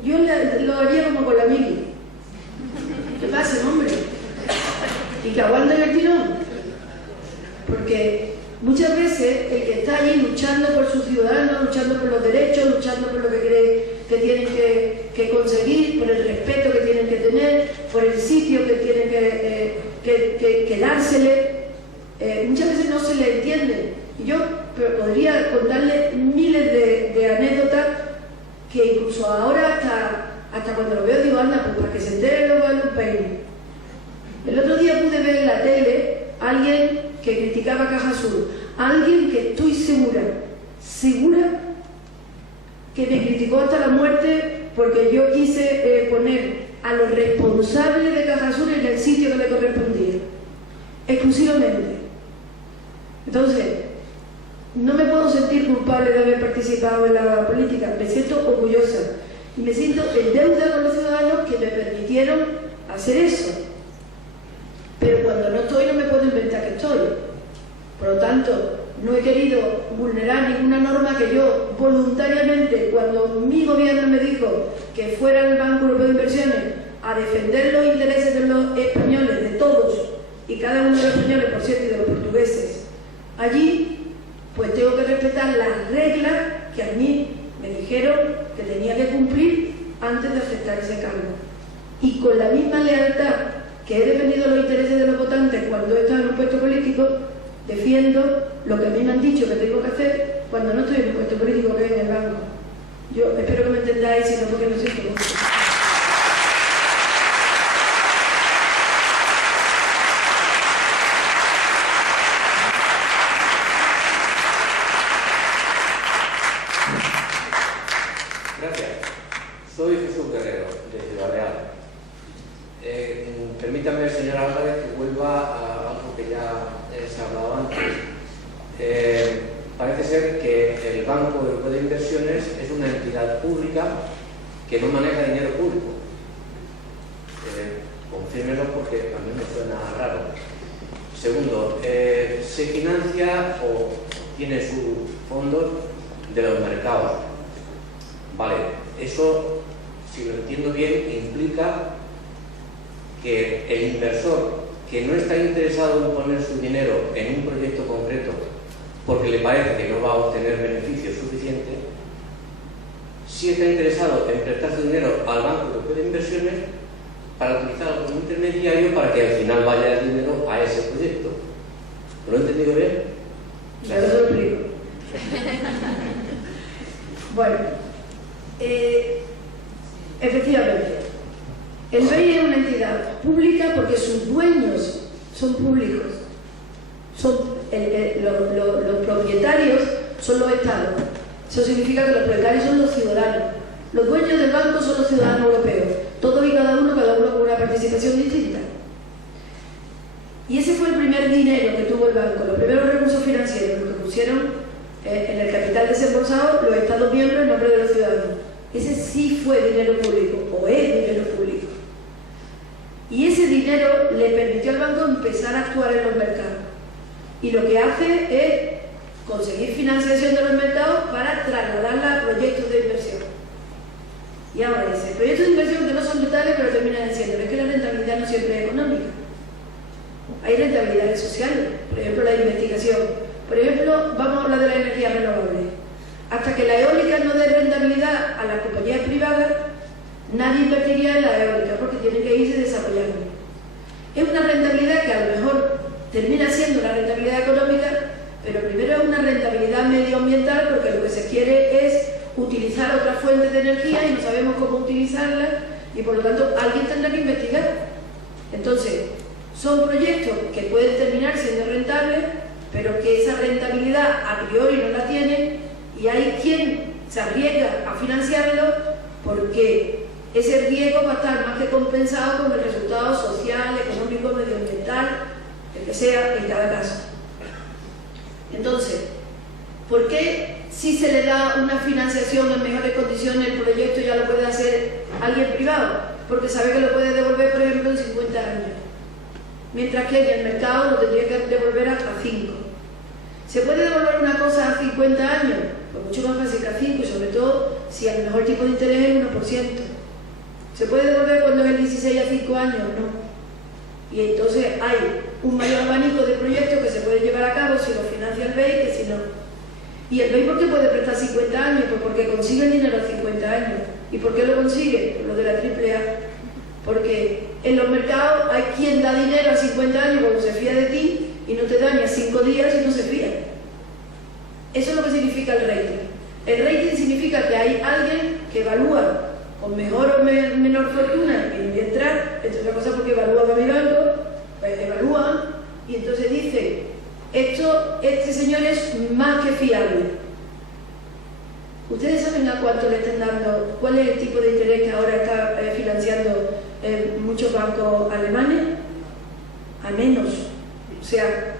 Yo lo haría como con la Mili. ¿Qué pasa, hombre? Y que aguanten el tirón. Porque muchas veces el que está allí luchando por sus ciudadanos, luchando por los derechos, luchando por lo que cree que tienen que conseguir, por el respeto que tienen que tener, por el sitio que tienen que dársele, muchas veces no se le entiende. Y yo podría contarle miles de anécdotas que incluso ahora hasta cuando lo veo digo, anda, pues para que se entere luego de un peine. El otro día pude ver en la tele a alguien que criticaba Caja Sur, alguien que estoy segura que me criticó hasta la muerte porque yo quise poner a los responsables de Caja Sur en el sitio que le correspondía, exclusivamente. Entonces, no me puedo sentir culpable de haber participado en la política, me siento orgullosa y me siento en deuda con los ciudadanos que me permitieron hacer eso. Pero cuando no estoy no me puedo inventar que estoy. Por lo tanto, no he querido vulnerar ninguna norma que yo voluntariamente, cuando mi gobierno me dijo que fuera el Banco Europeo de Inversiones a defender los intereses de los españoles, de todos, y cada uno de los españoles, por cierto, y de los portugueses, allí, pues tengo que respetar las reglas que a mí me dijeron que tenía que cumplir antes de aceptar ese cargo. Y con la misma lealtad que he defendido los intereses de los votantes cuando he estado en un puesto político, defiendo lo que a mí me han dicho que tengo que hacer cuando no estoy en un puesto político, que es en el banco. Yo espero que me entendáis, si no, porque no siento mucho. Gracias. Soy Jesús Guerrero, de Ciudad Real. Permítame, señor Álvarez, que vuelva a algo que ya se ha hablado antes. Parece ser que el Banco Europeo de Inversiones es una entidad pública que no maneja dinero público. Confírmelo porque a mí me suena raro. Segundo, se financia o tiene sus fondos de los mercados. Vale, eso, si lo entiendo bien, implica que el inversor que no está interesado en poner su dinero en un proyecto concreto porque le parece que no va a obtener beneficios suficientes, sí está interesado en prestar su dinero al Banco Europeo de Inversiones para utilizarlo como intermediario para que al final vaya el dinero a ese proyecto. ¿Lo he entendido bien? Ya lo explico. Bueno, efectivamente, el BEI es una entidad pública porque sus dueños son públicos. Los propietarios son los estados. Eso significa que los propietarios son los ciudadanos. Los dueños del banco son los ciudadanos europeos. Todos y cada uno con una participación distinta. Y ese fue el primer dinero que tuvo el banco, los primeros recursos financieros, los que pusieron en el capital desembolsado los estados miembros en nombre de los ciudadanos. Ese sí fue dinero público, o es dinero público. Y ese dinero le permitió al banco empezar a actuar en los mercados. Y lo que hace es conseguir financiación de los mercados para trasladarla a proyectos de inversión. Y ahora dice, proyectos de inversión que no son brutales pero terminan siendo, es que la rentabilidad no siempre es económica. Hay rentabilidades sociales, por ejemplo la investigación. Por ejemplo, vamos a hablar de la energía renovable. Hasta que la eólica no dé rentabilidad a las compañías privadas, nadie invertiría en la eólica porque tiene que irse desarrollando. Es una rentabilidad que a lo mejor termina siendo una rentabilidad económica, pero primero es una rentabilidad medioambiental porque lo que se quiere es utilizar otras fuentes de energía y no sabemos cómo utilizarlas y por lo tanto alguien tendrá que investigar. Entonces, son proyectos que pueden terminar siendo rentables, pero que esa rentabilidad a priori no la tienen y hay quien se arriesga a financiarlo porque ese riesgo va a estar más que compensado con el resultado social, económico, medioambiental, etc. que sea en cada caso. Entonces, ¿por qué si se le da una financiación en mejores condiciones el proyecto ya lo puede hacer alguien privado? Porque sabe que lo puede devolver, por ejemplo, en 50 años. Mientras que en el mercado lo tendría que devolver a 5. ¿Se puede devolver una cosa a 50 años? Pues mucho más fácil que a 5, y sobre todo si el mejor tipo de interés es el 1%. ¿Se puede devolver cuando es el 16 a 5 años? No. Y entonces hay un mayor abanico de proyectos que se pueden llevar a cabo si lo financia el BEI que si no. ¿Y el BEI por qué puede prestar 50 años? Pues porque consigue el dinero a 50 años. ¿Y por qué lo consigue? Por lo de la AAA. Porque en los mercados hay quien da dinero a 50 años cuando se fía de ti y no te da ni a 5 días y no se fía. Eso es lo que significa el rating. El rating significa que hay alguien que evalúa con mejor o menor fortuna, y voy a entrar, entre otras cosas porque evalúan a mi banco, pues evalúan y entonces dicen, este señor es más que fiable. ¿Ustedes saben a cuánto le están dando? ¿Cuál es el tipo de interés que ahora está financiando muchos bancos alemanes? A menos. O sea,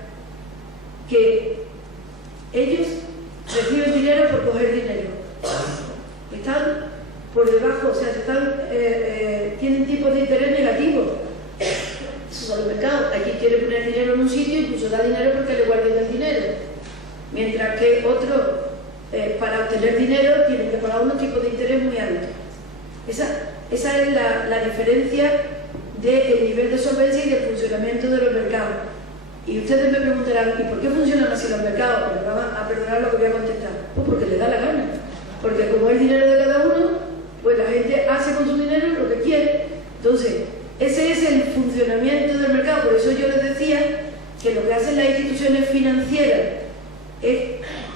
que ellos reciben dinero por coger dinero. Están por debajo, o sea, tienen tipos de interés negativos. Esos son los mercados. Hay quien quiere poner dinero en un sitio, incluso da dinero porque le guarden el dinero. Mientras que otros, para obtener dinero, tienen que pagar unos tipos de interés muy altos. Esa es la diferencia del nivel de solvencia y del funcionamiento de los mercados. Y ustedes me preguntarán, ¿y por qué funcionan así los mercados? Pues me van a perdonar lo que voy a contestar. Pues porque les da la gana. Porque como es el dinero de cada uno, pues la gente hace con su dinero lo que quiere. Entonces, ese es el funcionamiento del mercado. Por eso yo les decía que lo que hacen las instituciones financieras es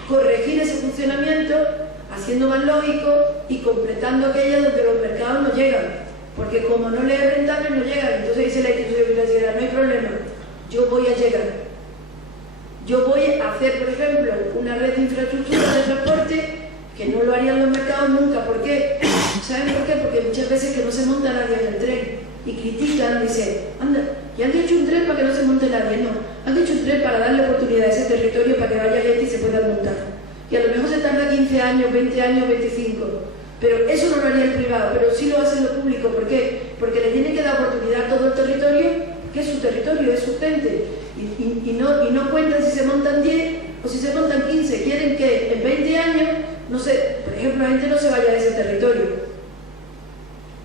corregir ese funcionamiento, haciendo más lógico y completando aquellas donde los mercados no llegan. Porque como no les es rentable, no llegan. Entonces dice la institución financiera, no hay problema, yo voy a llegar. Yo voy a hacer, por ejemplo, una red de infraestructura de transporte que no lo harían los mercados nunca. ¿Por qué? ¿Saben por qué? Porque muchas veces que no se monta nadie en el tren y critican, dicen, anda, y han hecho un tren para que no se monte nadie. No, han hecho un tren para darle oportunidad a ese territorio para que vaya gente y se pueda montar. Y a lo mejor se tarda 15 años, 20 años, 25. Pero eso no lo haría el privado, pero sí lo hace lo público. ¿Por qué? Porque le tiene que dar oportunidad a todo el territorio, que es su territorio, es su gente. Y no cuentan si se montan 10 o si se montan 15. Quieren que en 20 años, no sé, por ejemplo, la gente no se vaya a ese territorio.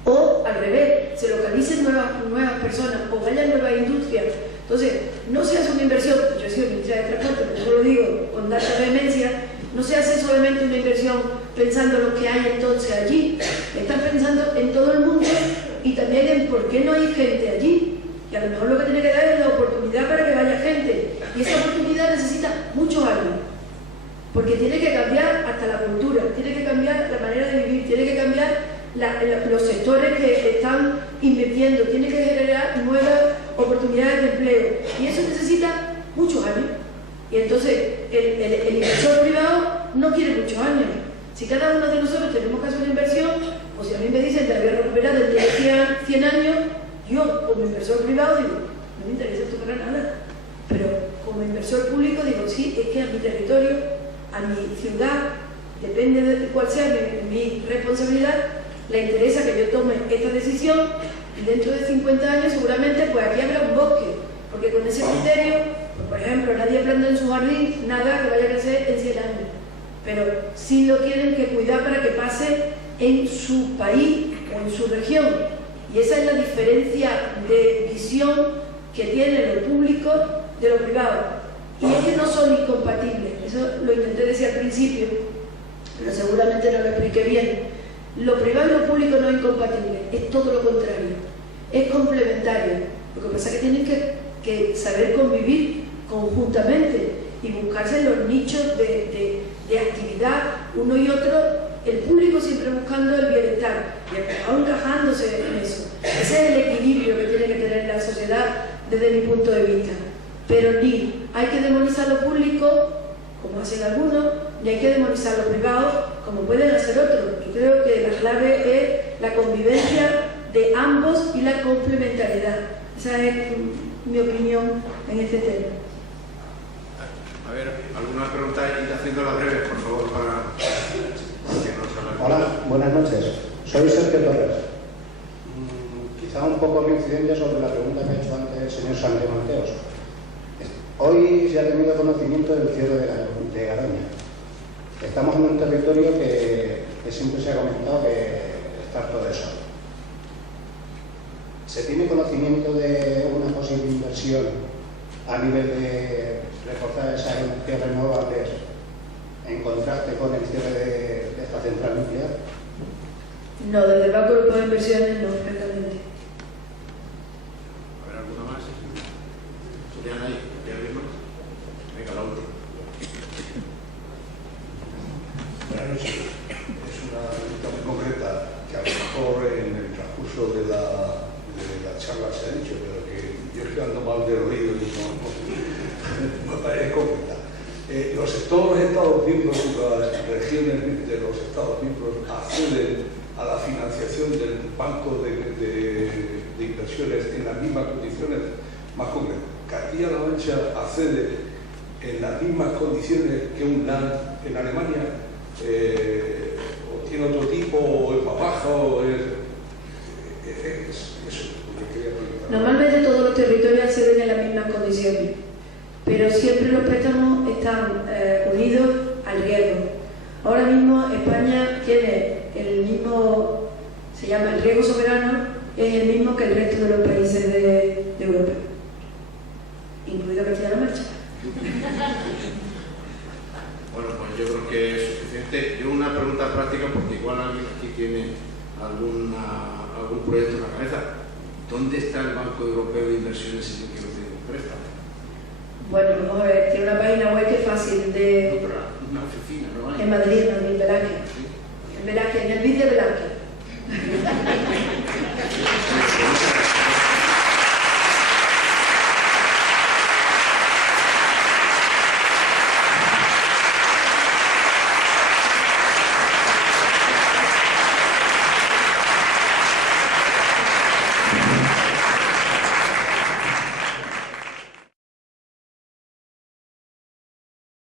O al revés, se localicen nuevas personas o vayan nuevas industrias. Entonces, no se hace una inversión, yo he sido ministra de Transporte, pero eso lo digo con tanta vehemencia, no se hace solamente una inversión pensando en lo que hay entonces allí, están pensando en todo el mundo y también en por qué no hay gente allí. Y a lo mejor lo que tiene que dar es la oportunidad para que vaya gente. Y esa oportunidad necesita muchos años, porque tiene que cambiar hasta la cultura, tiene que cambiar la manera de vivir, tiene que cambiar los sectores que están invirtiendo, tiene que generar nuevas oportunidades de empleo. Y eso necesita muchos años. Y entonces el inversor privado no quiere muchos años. Si cada uno de nosotros tenemos que hacer una inversión, o si a mí me dicen que la voy a recuperar dentro de 100 años, yo como inversor privado digo, no me interesa esto para nada. Pero como inversor público digo, sí, es que a mi territorio, a mi ciudad, depende de cuál sea mi responsabilidad, le interesa que yo tome esta decisión y dentro de 50 años seguramente pues aquí habrá un bosque, porque con ese criterio, pues, por ejemplo, nadie planta en su jardín nada que vaya a crecer en 100 años, pero sí lo tienen que cuidar para que pase en su país o en su región. Y esa es la diferencia de visión que tiene lo público de lo privado. Y es que no son incompatibles, eso lo intenté decir al principio, pero seguramente no lo expliqué bien. Lo privado y lo público no es incompatible, es todo lo contrario, es complementario. Lo que pasa es que tienen que saber convivir conjuntamente y buscarse los nichos de actividad uno y otro, el público siempre buscando el bienestar y el privado encajándose en eso. Ese es el equilibrio que tiene que tener la sociedad desde mi punto de vista. Pero ni hay que demonizar lo público, como hacen algunos, ni hay que demonizar lo privado, como pueden hacer otros. Yo creo que la clave es la convivencia de ambos y la complementariedad. Esa es mi opinión en este tema. A ver, ¿alguna pregunta? Y haciéndola breve, por favor, para que nos hagan. Hola, buenas noches. Soy Sergio Torres. Quizá un poco coincidente sobre la pregunta que ha hecho antes el señor Sánchez Mateos. Hoy se ha tenido conocimiento del cierre de Garoña. Estamos en un territorio que siempre se ha comentado que está harto de sol. ¿Se tiene conocimiento de una posible inversión a nivel de reforzar esas energías renovables en contraste con el cierre de esta central nuclear? No, desde el Banco Europeo de Inversiones no, francamente. A ver, ¿alguna más? ¿Serían ahí? ¿Alguien más? Venga, la última. Buenas noches. Es una pregunta muy concreta que a lo mejor en el transcurso de la charla se ha dicho, pero que yo es que ando mal de oído y no me parece concreta. Todos los Estados miembros y las regiones de los Estados miembros acceden a la financiación del Banco de Inversiones en las mismas condiciones, más concretas. Castilla-La Mancha accede en las mismas condiciones que un land en Alemania, o tiene otro tipo, o es más baja, o es eso lo que quería preguntar. Normalmente todos los territorios acceden en las mismas condiciones, pero siempre los préstamos están unidos al riesgo. Ahora mismo España tiene el mismo, se llama el riesgo soberano, es el mismo que el resto de los países de Europa, incluido Castilla-La Mancha. Bueno, pues yo creo que es suficiente. Yo una pregunta práctica, porque igual alguien aquí tiene algún proyecto en la cabeza. ¿Dónde está el Banco Europeo de Inversiones si yo quiero pedir un préstamo? Bueno, vamos a ver, tiene una página web que es fácil de... Una oficina, ¿no hay? En Madrid, en Velázquez. Sí. En Velázquez, en el vídeo de Velázquez.